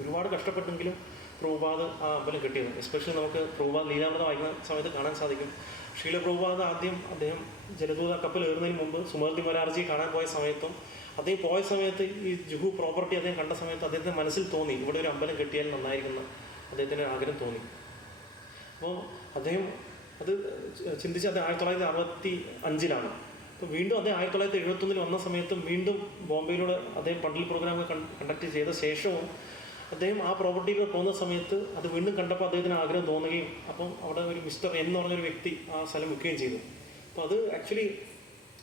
ഒരുപാട് കഷ്ടപ്പെട്ടെങ്കിലും പ്രഭുപാദ് ആ അമ്പലം കെട്ടിയത്. എസ്പെഷ്യലി നമുക്ക് പ്രഭുപാദ് ലീലാമൃതം വായിക്കുന്ന സമയത്ത് കാണാൻ സാധിക്കും. ശീല പ്രഭുപാദ് ആദ്യം അദ്ദേഹം ജലദൂത കപ്പൽ കയറുന്നതിന് മുമ്പ് സുമർത്തി മൊരാർജിയെ കാണാൻ പോയ സമയത്തും അദ്ദേഹം പോയ സമയത്ത് ഈ ജുഹു പ്രോപ്പർട്ടി അദ്ദേഹം കണ്ട സമയത്ത് അദ്ദേഹത്തിൻ്റെ മനസ്സിൽ തോന്നി ഇവിടെ ഒരു അമ്പലം കെട്ടിയാൽ നന്നായിരിക്കുന്ന അദ്ദേഹത്തിന് ആഗ്രഹം തോന്നി. അപ്പോൾ അദ്ദേഹം അത് ചിന്തിച്ച് അത് 1965 അപ്പോൾ വീണ്ടും അദ്ദേഹം 1971 വന്ന സമയത്തും വീണ്ടും ബോംബെയിലൂടെ അദ്ദേഹം പണ്ടിൽ പ്രോഗ്രാം കണ്ടക്ട് ചെയ്ത ശേഷവും അദ്ദേഹം ആ പ്രോപ്പർട്ടിയിലൂടെ പോകുന്ന സമയത്ത് അത് വീണ്ടും കണ്ടപ്പോൾ അദ്ദേഹത്തിന് ആഗ്രഹം തോന്നുകയും അപ്പം അവിടെ ഒരു മിസ്റ്റർ എൻ എന്ന് പറഞ്ഞൊരു വ്യക്തി ആ സ്ഥലം വിൽക്കുകയും ചെയ്തു. അപ്പോൾ അത് ആക്ച്വലി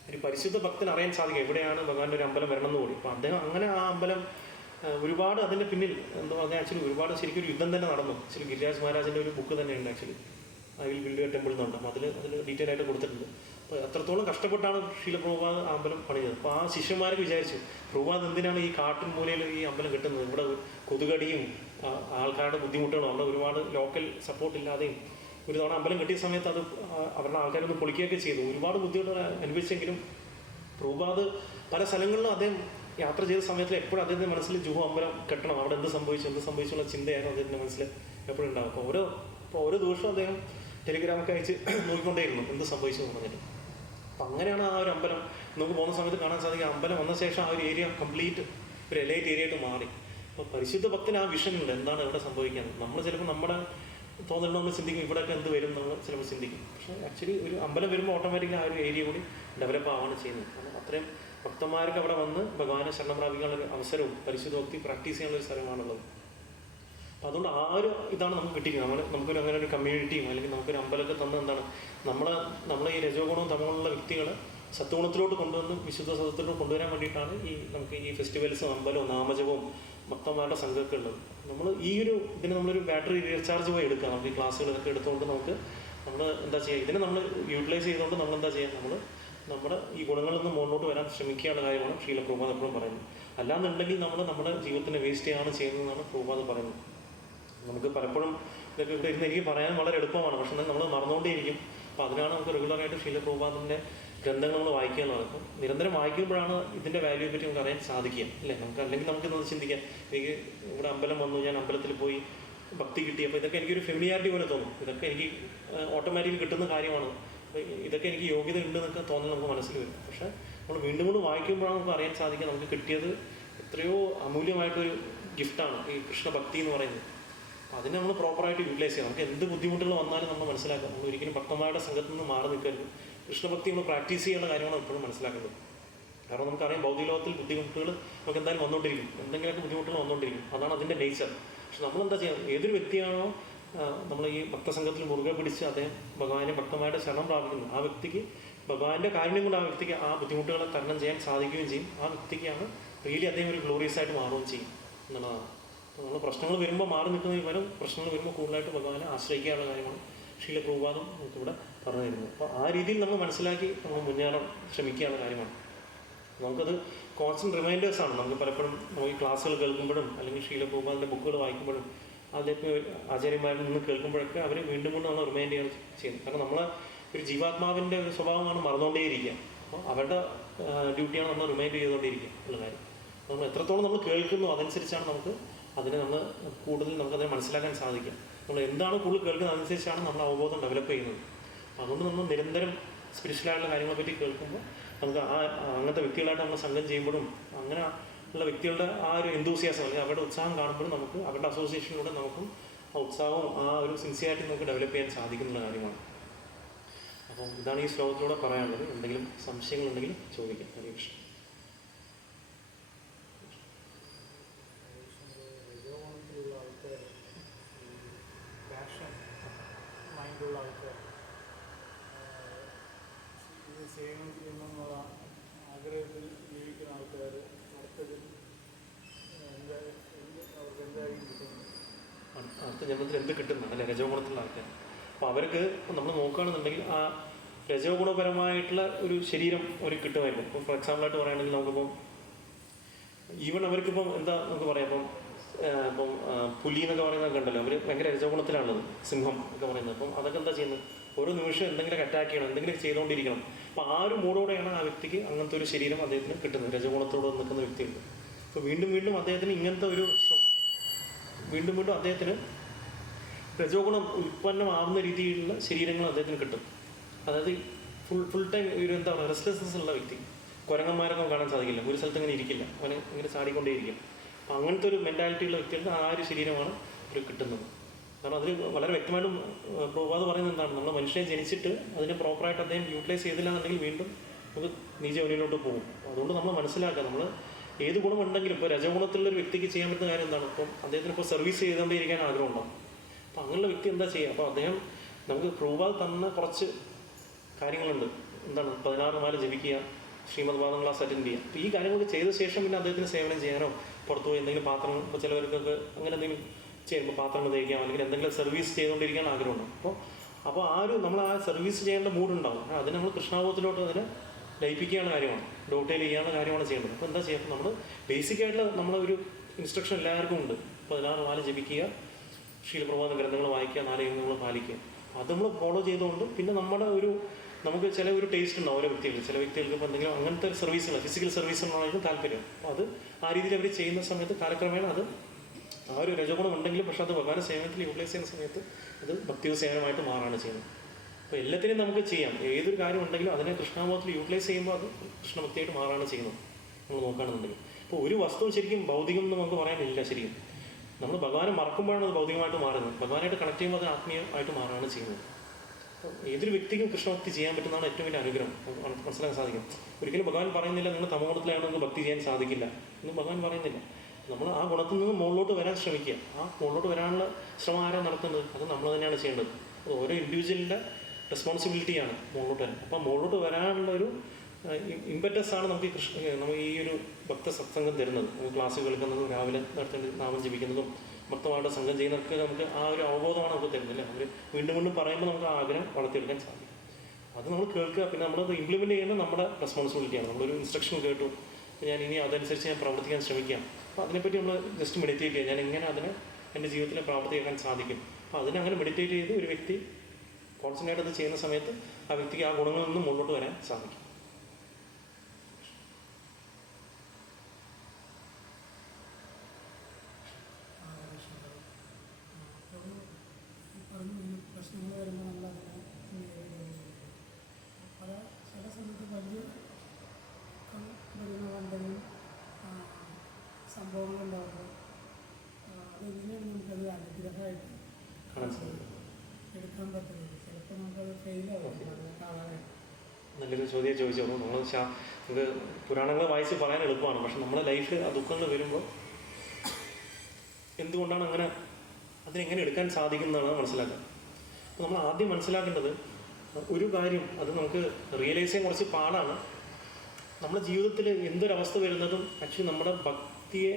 ഒരു പരിശുദ്ധ ഭക്തന് അറിയാൻ സാധിക്കും എവിടെയാണ് ഭഗവാന്റെ ഒരു അമ്പലം വരണമെന്ന് കൂടി. അപ്പോൾ അദ്ദേഹം അങ്ങനെ ആ അമ്പലം ഒരുപാട് അതിൻ്റെ പിന്നിൽ എന്തോ അത് ആക്ച്വലി ഒരുപാട് ശരിക്കും ഒരു യുദ്ധം തന്നെ നടന്നു. ആക്ച്വലി ഗിരിരാജ് മഹാരാജിൻ്റെ ഒരു ബുക്ക് തന്നെയുണ്ട് actually I will build A temple എന്നുണ്ട്. അപ്പോൾ അതിൽ ഡീറ്റെയിൽ ആയിട്ട് കൊടുത്തിട്ടുണ്ട്. അപ്പോൾ അത്രത്തോളം കഷ്ടപ്പെട്ടാണ് ശീല പ്രഭുപാദ് ആ അമ്പലം പണിഞ്ഞത്. അപ്പോൾ ആ ശിഷ്യന്മാരൊക്കെ വിചാരിച്ചു പ്രഭുപാദ് എന്തിനാണ് ഈ കാട്ടിൻ മൂലയിൽ ഈ അമ്പലം കെട്ടുന്നത്? ഇവിടെ കൊതുകടിയും ആൾക്കാരുടെ ബുദ്ധിമുട്ടുകളും അവിടെ ഒരുപാട് ലോക്കൽ സപ്പോർട്ട് ഇല്ലാതെയും ഒരു തവണ അമ്പലം കെട്ടിയ സമയത്ത് അത് അവരുടെ ആൾക്കാരൊന്ന് പൊളിക്കുകയൊക്കെ ചെയ്തു. ഒരുപാട് ബുദ്ധിമുട്ടുകൾ അനുഭവിച്ചെങ്കിലും പ്രഭുപാദ് പല സ്ഥലങ്ങളിലും അദ്ദേഹം യാത്ര ചെയ്ത സമയത്തിൽ എപ്പോഴും അദ്ദേഹത്തിൻ്റെ മനസ്സിൽ ജുഹു അമ്പലം കെട്ടണം, അവിടെ എന്ത് സംഭവിച്ചുള്ള ചിന്തയായിരുന്നു അദ്ദേഹത്തിൻ്റെ മനസ്സിൽ എപ്പോഴും ഉണ്ടാകും. അപ്പോൾ ഓരോ ദിവസവും അദ്ദേഹം ടെലിഗ്രാമൊക്കെ അയച്ച് നോക്കിക്കൊണ്ടേയിരുന്നു എന്ത് സംഭവിച്ചു എന്ന് പറഞ്ഞിട്ട്. അപ്പം അങ്ങനെയാണ് ആ ഒരു അമ്പലം നമുക്ക് പോകുന്ന സമയത്ത് കാണാൻ സാധിക്കും. അമ്പലം വന്ന ശേഷം ആ ഒരു ഏരിയ കംപ്ലീറ്റ് ഒരു എലൈറ്റ് ഏരിയ ആയിട്ട് മാറി. അപ്പോൾ പരിശുദ്ധ ഭക്തന് ആ വിഷൻ ഉണ്ട് എന്താണ് ഇവിടെ സംഭവിക്കാൻ. നമ്മൾ ചിലപ്പോൾ നമ്മുടെ തോന്നലുണ്ട്, നമ്മൾ ചിന്തിക്കും ഇവിടെയൊക്കെ എന്ത് വരും നമ്മൾ ചിലപ്പോൾ ചിന്തിക്കും. പക്ഷേ ആക്ച്വലി ഒരു അമ്പലം വരുമ്പോൾ ഓട്ടോമാറ്റിക്കലി ആ ഒരു ഏരിയ കൂടി ഡെവലപ്പ് ആവുകയാണ് ചെയ്യുന്നത്. കാരണം അത്രയും ഭക്തന്മാർക്ക് അവിടെ വന്ന് ഭഗവാനെ ശരണം പ്രാപിക്കാനുള്ളൊരു അവസരവും പരിശുദ്ധ ഭക്തി പ്രാക്ടീസ് ചെയ്യാനുള്ളൊരു സ്ഥലമാണുള്ളത്. അപ്പോൾ അതുകൊണ്ട് ആ ഒരു ഇതാണ് നമുക്ക് കിട്ടിയിരിക്കുന്നത്. നമുക്കൊരു അങ്ങനെ ഒരു കമ്മ്യൂണിറ്റിയും അല്ലെങ്കിൽ നമുക്കൊരു അമ്പലമൊക്കെ തന്ന എന്താണ് നമ്മളെ ഈ രജോഗുണവും തമോഗുണമുള്ള വ്യക്തികളെ സത്വഗുണത്തിലോട്ട് കൊണ്ടുവന്ന് വിശുദ്ധ സത്വത്തിലോട്ട് കൊണ്ടുവരാൻ വേണ്ടിയിട്ടാണ് നമുക്ക് ഈ ഫെസ്റ്റിവൽസും അമ്പലവും നാമജപവും ഭക്തന്മാരുടെ സംഘമൊക്കെ ഉള്ളത്. നമ്മൾ ഈ ഒരു ഇതിന് നമ്മളൊരു ബാറ്ററി റീചാർജ് പോയി എടുക്കുക. നമുക്ക് ഈ ക്ലാസ്സുകളൊക്കെ എടുത്തുകൊണ്ട് നമുക്ക് നമ്മൾ എന്താ ചെയ്യുക, ഇതിനെ നമ്മൾ യൂട്ടിലൈസ് ചെയ്തുകൊണ്ട് നമ്മൾ എന്താ ചെയ്യുക, നമ്മൾ നമ്മുടെ ഈ ഗുണങ്ങളിൽ നിന്ന് മുന്നോട്ട് വരാൻ ശ്രമിക്കുകയുള്ള കാര്യമാണ് ശീല പ്രഭുപാദ് എപ്പോഴും പറയുന്നത്. അല്ലാന്നുണ്ടെങ്കിൽ നമ്മൾ നമ്മുടെ ജീവിതത്തിനെ വേസ്റ്റ് ചെയ്യുകയാണ് ചെയ്യുന്നതെന്നാണ് പ്രഭുപാദ് പറയുന്നത്. നമുക്ക് പലപ്പോഴും ഇതൊക്കെ ഇവിടെ ഇരുന്ന് എനിക്ക് പറയാൻ വളരെ എളുപ്പമാണ്, പക്ഷെ എന്നാൽ നമ്മൾ മറന്നുകൊണ്ടേയിരിക്കും. അപ്പോൾ അതിനാണ് നമുക്ക് റെഗുലറായിട്ട് ശീല പ്രഭുപാദിൻ്റെ ഗ്രന്ഥങ്ങൾ നമ്മൾ വായിക്കുക എന്നുള്ളത്. അപ്പം നിരന്തരം വായിക്കുമ്പോഴാണ് ഇതിൻ്റെ വാല്യൂയെ പറ്റി നമുക്ക് അറിയാൻ സാധിക്കുക, അല്ലേ? നമുക്ക് അല്ലെങ്കിൽ നമുക്കിന്നത് ചിന്തിക്കാം, എനിക്ക് ഇവിടെ അമ്പലം വന്നു, ഞാൻ അമ്പലത്തിൽ പോയി ഭക്തി കിട്ടി, അപ്പോൾ ഇതൊക്കെ എനിക്കൊരു ഫെമിലിയാരിറ്റി പോലെ തോന്നും, ഇതൊക്കെ എനിക്ക് ഓട്ടോമാറ്റിക്കലി കിട്ടുന്ന കാര്യമാണ്, ഇതൊക്കെ എനിക്ക് യോഗ്യത ഉണ്ട് എന്നൊക്കെ തോന്നൽ നമുക്ക് മനസ്സിൽ വരും. പക്ഷേ നമ്മൾ വീണ്ടും വീണ്ടും വായിക്കുമ്പോഴാണ് നമുക്ക് അറിയാൻ സാധിക്കുക നമുക്ക് കിട്ടിയത് എത്രയോ അമൂല്യമായിട്ടൊരു ഗിഫ്റ്റാണ് ഈ കൃഷ്ണഭക്തി എന്ന് പറയുന്നത്. അപ്പോൾ അതിനെ നമ്മൾ പ്രോപ്പറായിട്ട് യൂട്ടിലൈസ് ചെയ്യാം. നമുക്ക് എന്ത് ബുദ്ധിമുട്ടുകൾ വന്നാലും നമ്മൾ മനസ്സിലാക്കുക, നമ്മൾ ഒരിക്കലും ഭക്തന്മാരുടെ സംഘത്തിൽ നിന്ന് മാറി നിൽക്കരുത്. കൃഷ്ണഭക്തി നമ്മൾ പ്രാക്ടീസ് ചെയ്യുന്ന കാര്യമാണ് എപ്പോഴും മനസ്സിലാക്കുന്നത്. കാരണം നമുക്കറിയാം ഭൗതിക ലോകത്തിൽ ബുദ്ധിമുട്ടുകൾ നമുക്ക് എന്തായാലും വന്നുകൊണ്ടിരിക്കും, എന്തെങ്കിലുമൊക്കെ ബുദ്ധിമുട്ടുകൾ വന്നുകൊണ്ടിരിക്കും, അതാണ് അതിൻ്റെ നേച്ചർ. പക്ഷെ നമ്മളെന്താ ചെയ്യാം, ഏതൊരു വ്യക്തിയാണോ നമ്മൾ ഈ ഭക്തസംഘത്തിൽ മുറുകെ പിടിച്ച് അദ്ദേഹം ഭഗവാനെ ഭക്തമായിട്ട് ശരണം പ്രാപിക്കുന്നത്, ആ വ്യക്തിക്ക് ഭഗവാന്റെ കാരുണ്യം കൊണ്ട് ആ വ്യക്തിക്ക് ആ ബുദ്ധിമുട്ടുകളെ തരണം ചെയ്യാൻ സാധിക്കുകയും ചെയ്യും. ആ വ്യക്തിക്കാണ് റിയലി അദ്ദേഹം ഒരു ഗ്ലോറിയസ് ആയിട്ട് മാറുകയും ചെയ്യും എന്നുള്ളതാണ്. അപ്പോൾ നമ്മൾ പ്രശ്നങ്ങൾ വരുമ്പോൾ മാറി നിൽക്കുന്നതിന് പകരം പ്രശ്നങ്ങൾ വരുമ്പോൾ കൂടുതലായിട്ട് ഭഗവാനെ ആശ്രയിക്കാനുള്ള കാര്യമാണ് ശീല പ്രഭുപാദം നമുക്കിവിടെ പറഞ്ഞു തരുന്നത്. അപ്പോൾ ആ രീതിയിൽ നമ്മൾ മനസ്സിലാക്കി നമ്മൾ മുന്നേറാൻ ശ്രമിക്കാനുള്ള കാര്യമാണ്. നമുക്കത് കോൺസ്റ്റൻറ്റ് റിമൈൻഡേഴ്സാണ്. നമുക്ക് പലപ്പോഴും നമ്മൾ ഈ ക്ലാസ്സുകൾ കേൾക്കുമ്പോഴും അല്ലെങ്കിൽ ശീല പ്രഭുപാദിൻ്റെ ബുക്കുകൾ വായിക്കുമ്പോഴും അതിലേക്ക് ആചാര്യന്മാരിൽ നിന്ന് കേൾക്കുമ്പോഴൊക്കെ അവർ വീണ്ടും വീണ്ടും നമ്മൾ റിമൈൻഡ് ചെയ്യാൻ ചെയ്യുന്നത്. കാരണം നമ്മളെ ഒരു ജീവാത്മാവിൻ്റെ ഒരു സ്വഭാവമാണ് മറന്നുകൊണ്ടേയിരിക്കുക. അപ്പോൾ അവരുടെ ഡ്യൂട്ടിയാണ് നമ്മൾ റിമൈൻഡ് ചെയ്തുകൊണ്ടേയിരിക്കുക ഉള്ള കാര്യം. നമ്മൾ എത്രത്തോളം നമ്മൾ കേൾക്കുന്നു അതനുസരിച്ചാണ് നമുക്ക് അതിനെ നമ്മൾ കൂടുതൽ നമുക്കതിനെ മനസ്സിലാക്കാൻ സാധിക്കും. നമ്മൾ എന്താണ് കൂടുതൽ കേൾക്കുന്നത് അതനുസരിച്ചാണ് നമ്മൾ അവബോധം ഡെവലപ്പ് ചെയ്യുന്നത്. അതുകൊണ്ട് നമ്മൾ നിരന്തരം സ്പിരിച്വലായിട്ടുള്ള കാര്യങ്ങളെ പറ്റി കേൾക്കുമ്പോൾ നമുക്ക് അങ്ങനത്തെ വ്യക്തികളായിട്ട് നമ്മൾ സംഘം ചെയ്യുമ്പോഴും അങ്ങനെ ഉള്ള വ്യക്തികളുടെ ആ ഒരു എന്തൂസിയാസം അല്ലെങ്കിൽ അവരുടെ ഉത്സാഹം കാണുമ്പോഴും നമുക്ക് അവരുടെ അസോസിയേഷനിലൂടെ നമുക്കും ആ ഉത്സാഹവും ആ ഒരു സിൻസിയാരിറ്റി നമുക്ക് ഡെവലപ്പ് ചെയ്യാൻ സാധിക്കുന്ന കാര്യമാണ്. അപ്പം ഇതാണ് ഈ ശ്ലോകത്തിലൂടെ പറയാനുള്ളത്. എന്തെങ്കിലും സംശയങ്ങളുണ്ടെങ്കിൽ ചോദിക്കാം. ഹരേ കൃഷ്ണ. രജോഗുണത്തിലുള്ള ആൾക്കാർ, പാഷൻ മൈൻഡുള്ള ആൾക്കാർ, ഇത് സേവനം ചെയ്യണമെന്നുള്ള ആഗ്രഹത്തിൽ ജീവിക്കുന്ന ആൾക്കാർ അടുത്തതിൽ അവർക്ക് എന്തായിരിക്കും കിട്ടുന്നത്? അടുത്ത ജന്മത്തിൽ എന്ത് കിട്ടുന്ന അല്ലെ രജോഗുണത്തിലുള്ള ആൾക്കാർ. അപ്പോൾ അവർക്ക് നമ്മൾ നോക്കുകയാണെന്നുണ്ടെങ്കിൽ ആ രജോഗുണപരമായിട്ടുള്ള ഒരു ശരീരം അവർ കിട്ടുമായിരുന്നു. ഇപ്പോൾ ഫോർ എക്സാമ്പിളായിട്ട് പറയുകയാണെങ്കിൽ നമുക്കിപ്പം ഈവൻ അവർക്കിപ്പം എന്താ നമുക്ക് പറയാം, ഇപ്പം പുലി എന്നൊക്കെ പറയുന്നതൊക്കെ ഉണ്ടല്ലോ, അവർ ഭയങ്കര രജോഗുണത്തിലാണുള്ളത്, സിംഹം ഒക്കെ പറയുന്നത്. അപ്പം അതൊക്കെ എന്താ ചെയ്യുന്നത്, ഓരോ നിമിഷം എന്തെങ്കിലുമൊക്കെ അറ്റാക്ക് ചെയ്യണം, എന്തെങ്കിലും ചെയ്തുകൊണ്ടിരിക്കണം. അപ്പോൾ ആ ഒരു മൂഡോടെയാണ് ആ വ്യക്തിക്ക് അങ്ങനത്തെ ഒരു ശരീരം അദ്ദേഹത്തിന് കിട്ടുന്നത്, രജോഗുണത്തോടെ നിൽക്കുന്ന വ്യക്തിയുണ്ട്. അപ്പോൾ വീണ്ടും വീണ്ടും അദ്ദേഹത്തിന് ഇങ്ങനത്തെ ഒരു വീണ്ടും വീണ്ടും അദ്ദേഹത്തിന് രജോഗുണം ഉൽപ്പന്നമാവുന്ന രീതിയിലുള്ള ശരീരങ്ങൾ അദ്ദേഹത്തിന് കിട്ടും. അതായത് ഫുൾ ടൈം ഒരു എന്താ പറയുക റെസ്റ്റ്ലെസ്നെസ് ഉള്ള വ്യക്തി. കുരങ്ങന്മാരൊന്നും കാണാൻ സാധിക്കില്ല, ഒരു സ്ഥലത്ത് ഇങ്ങനെ ഇരിക്കില്ല, അവന് ഇങ്ങനെ ചാടിക്കൊണ്ടേയിരിക്കും. അപ്പോൾ അങ്ങനത്തെ ഒരു മെൻറ്റാലിറ്റി ഉള്ള വ്യക്തികൾക്ക് ആ ഒരു ശരീരമാണ് ഒരു കിട്ടുന്നത്. കാരണം അതിൽ വളരെ വ്യക്തമായിട്ടും പ്രഭുപാദ് പറയുന്നത് എന്താണ്, നമ്മൾ മനുഷ്യനെ ജനിച്ചിട്ട് അതിനെ പ്രോപ്പറായിട്ട് അദ്ദേഹം യൂട്ടിലൈസ് ചെയ്തില്ല എന്നുണ്ടെങ്കിൽ വീണ്ടും നമുക്ക് നീചവനിലോട്ട് പോകും. അതുകൊണ്ട് നമ്മൾ മനസ്സിലാക്കുക, നമ്മൾ ഏത് ഗുണമുണ്ടെങ്കിലും ഇപ്പോൾ രജഗുണത്തിലുള്ളൊരു വ്യക്തിക്ക് ചെയ്യാൻ പറ്റുന്ന കാര്യം എന്താണ്, ഇപ്പം അദ്ദേഹത്തിന് ഇപ്പോൾ സർവീസ് ചെയ്തുകൊണ്ടേയിരിക്കാൻ ആഗ്രഹം ഉണ്ടാകും. അപ്പോൾ അങ്ങനെയുള്ള വ്യക്തി എന്താ ചെയ്യുക, അപ്പോൾ അദ്ദേഹം നമുക്ക് പ്രഭുപാദ് തന്ന കുറച്ച് കാര്യങ്ങളുണ്ട്. എന്താണ് 16 മാല ജപിക്കുക, ശ്രീമദ് ഭാഗം ക്ലാസ് അറ്റൻഡ് ചെയ്യുക. അപ്പോൾ ഈ കാര്യങ്ങളൊക്കെ ചെയ്ത ശേഷം പിന്നെ അദ്ദേഹത്തിന് സേവനം ചെയ്യാനോ പുറത്തു പോയി എന്തെങ്കിലും പാത്രങ്ങൾ, ഇപ്പോൾ ചിലവർക്കൊക്കെ അങ്ങനെ എന്തെങ്കിലും ചെയ്യുമ്പോൾ പാത്രങ്ങൾ തേക്കാം അല്ലെങ്കിൽ എന്തെങ്കിലും സർവീസ് ചെയ്തുകൊണ്ടിരിക്കാൻ ആഗ്രഹമുണ്ട്. അപ്പോൾ ആ ഒരു നമ്മൾ ആ സർവീസ് ചെയ്യേണ്ട മൂഡുണ്ടാവും. അതിന് നമ്മൾ കൃഷ്ണാബോധത്തിലോട്ട് അതിനെ ലയിപ്പിക്കുകയാണ് കാര്യമാണ്, ഡോട്ടയിൽ ചെയ്യാനുള്ള കാര്യമാണ് ചെയ്യേണ്ടത്. അപ്പോൾ എന്താ ചെയ്യുക, നമ്മൾ ബേസിക്കായിട്ടുള്ള നമ്മളൊരു ഇൻസ്ട്രക്ഷൻ എല്ലാവർക്കും ഉണ്ട്. 16 മാല ജപിക്കുക, ശീലപ്രബോധന ഗ്രന്ഥങ്ങൾ വായിക്കുക, 4 യജ്ഞങ്ങൾ പാലിക്കുക. അത് നമ്മൾ ഫോളോ ചെയ്തുകൊണ്ട് പിന്നെ നമ്മുടെ നമുക്ക് ചില ഒരു ടേസ്റ്റ് ഉണ്ടാവും ഓരോ വ്യക്തികൾക്ക്. ചില വ്യക്തികൾക്ക് ഇപ്പോൾ എന്തെങ്കിലും അങ്ങനത്തെ സർവീസുകൾ, ഫിസിക്കൽ സർവീസുകളായിരിക്കും താല്പര്യം. അപ്പോൾ അത് ആ രീതിയിൽ അവർ ചെയ്യുന്ന സമയത്ത് കാലക്രമേണ അത് ആ ഒരു രജഗുണം ഉണ്ടെങ്കിലും പക്ഷേ അത് ഭഗവാന സേവനത്തിൽ യൂട്ടിലൈസ് ചെയ്യുന്ന സമയത്ത് അത് ഭക്തിയുടെ സേവനമായിട്ട് മാറാണ് ചെയ്യുന്നത്. അപ്പോൾ എല്ലാത്തിനെയും നമുക്ക് ചെയ്യാം, ഏതൊരു കാര്യം ഉണ്ടെങ്കിലും അതിനെ കൃഷ്ണാബോധത്തിൽ യൂട്ടിലൈസ് ചെയ്യുമ്പോൾ അത് കൃഷ്ണഭക്തിയായിട്ട് മാറാണ് ചെയ്യുന്നത് നമ്മൾ നോക്കുകയാണെന്നുണ്ടെങ്കിൽ. അപ്പോൾ ഒരു വസ്തു ശരിക്കും ഭൗതികം എന്ന് നമുക്ക് പറയാനില്ല. ശരിക്കും നമ്മൾ ഭഗവാനെ മറക്കുമ്പോഴാണ് അത് ഭൗതികമായിട്ട് മാറുന്നത്. ഭഗവാനായിട്ട് കണക്ട് ചെയ്യുമ്പോൾ അത് ആത്മീയമായിട്ട് മാറാണ് ചെയ്യുന്നത്. അപ്പോൾ ഏതൊരു വ്യക്തിക്കും കൃഷ്ണഭക്തി ചെയ്യാൻ പറ്റുന്നതാണ് ഏറ്റവും വലിയ അനുഗ്രഹം. മനസ്സിലാക്കാൻ സാധിക്കും. ഒരിക്കലും ഭഗവാൻ പറയുന്നില്ല നിങ്ങൾ തമോഗുണത്തിലാണ് നിങ്ങൾക്ക് ഭക്തി ചെയ്യാൻ സാധിക്കില്ല എന്ന് ഭഗവാൻ പറയുന്നില്ല. നമ്മൾ ആ ഗുണത്തിൽ നിന്ന് മുകളിലോട്ട് വരാൻ ശ്രമിക്കുക. ആ മുകളിലോട്ട് വരാനുള്ള ശ്രമം ആരാണ് നടത്തുന്നത്, അത് നമ്മൾ തന്നെയാണ് ചെയ്യേണ്ടത്. അത് ഓരോ ഇൻഡിവിജ്വലിൻ്റെ റെസ്പോൺസിബിലിറ്റിയാണ് മുകളിലോട്ട് വരാൻ. അപ്പം മുകളിലോട്ട് വരാനുള്ള ഒരു ഇമ്പറ്റസാണ് നമുക്ക് ഈ ഒരു ഭക്ത സത്സംഗം തരുന്നത്. നമുക്ക് ക്ലാസ് കേൾക്കുന്നതും രാവിലെ നടത്തേണ്ട നാമം ജപിക്കുന്നതും ഭക്തമായിട്ട് സംഘം ചെയ്യുന്നവർക്ക് നമുക്ക് ആ ഒരു അവബോധമാണ് നമുക്ക് തരുന്നത് അല്ലേ. അവർ വീണ്ടും വീണ്ടും പറയുമ്പോൾ നമുക്ക് ആ ആഗ്രഹം വളർത്തിയെടുക്കാൻ സാധിക്കും. അത് നമ്മൾ കേൾക്കുക, പിന്നെ നമ്മളത് ഇംപ്ലിമെൻറ്റ് ചെയ്യുന്നത് നമ്മുടെ റെസ്പോൺസിബിലിറ്റിയാണ്. നമ്മളൊരു ഇൻസ്ട്രക്ഷൻ കേട്ടു, ഞാൻ ഇനി അതനുസരിച്ച് ഞാൻ പ്രവർത്തിക്കാൻ ശ്രമിക്കാം. അപ്പോൾ അതിനെപ്പറ്റി നമ്മൾ ജസ്റ്റ് മെഡിറ്റേറ്റ് ചെയ്യുക, ഞാൻ എങ്ങനെ അതിനെ എൻ്റെ ജീവിതത്തിൽ പ്രാവർത്തിയാക്കാൻ സാധിക്കും. അപ്പോൾ അതിനങ്ങനെ മെഡിറ്റേറ്റ് ചെയ്ത് ഒരു വ്യക്തി കോൺസെൻട്രേറ്റ് അത് ചെയ്യുന്ന സമയത്ത് ആ വ്യക്തിക്ക് ആ ഗുണങ്ങളിൽ നിന്ന് മുന്നോട്ട് വരാൻ സാധിക്കും. പ്രശ്നങ്ങൾ വരുമ്പോൾ നമ്മളതിനെ നേരിടുകയും പല ചില സമയത്ത് വലിയ വരുന്ന എന്തെങ്കിലും സംഭവങ്ങളുണ്ടാകുമ്പോൾ അതെങ്ങനെയാണ് നമുക്കത് അനുഗ്രഹമായിട്ട് എടുക്കാൻ പറ്റുന്നത്. ചിലപ്പോൾ നമുക്കത് ഫെയിലാവും അതിനെ കാണാനായിട്ട്. നല്ലൊരു ചോദ്യം ചോദിച്ചോളൂ. നമുക്ക് പുരാണങ്ങൾ വായിച്ച് പറയാൻ എളുപ്പമാണ്, പക്ഷെ നമ്മുടെ ലൈഫിൽ ആ ദുഃഖങ്ങൾ വരുമ്പോൾ എന്തുകൊണ്ടാണ് അങ്ങനെ അതിനെങ്ങനെ എടുക്കാൻ സാധിക്കുന്നതാണ് മനസ്സിലാക്കുക. അപ്പോൾ നമ്മൾ ആദ്യം മനസ്സിലാക്കേണ്ടത് ഒരു കാര്യം, അത് നമുക്ക് റിയലൈസ് ചെയ്യാൻ കുറച്ച് പാടാണ്. നമ്മുടെ ജീവിതത്തിൽ എന്തൊരവസ്ഥ വരുന്നതും ആക്ച്വലി നമ്മുടെ ഭക്തിയെ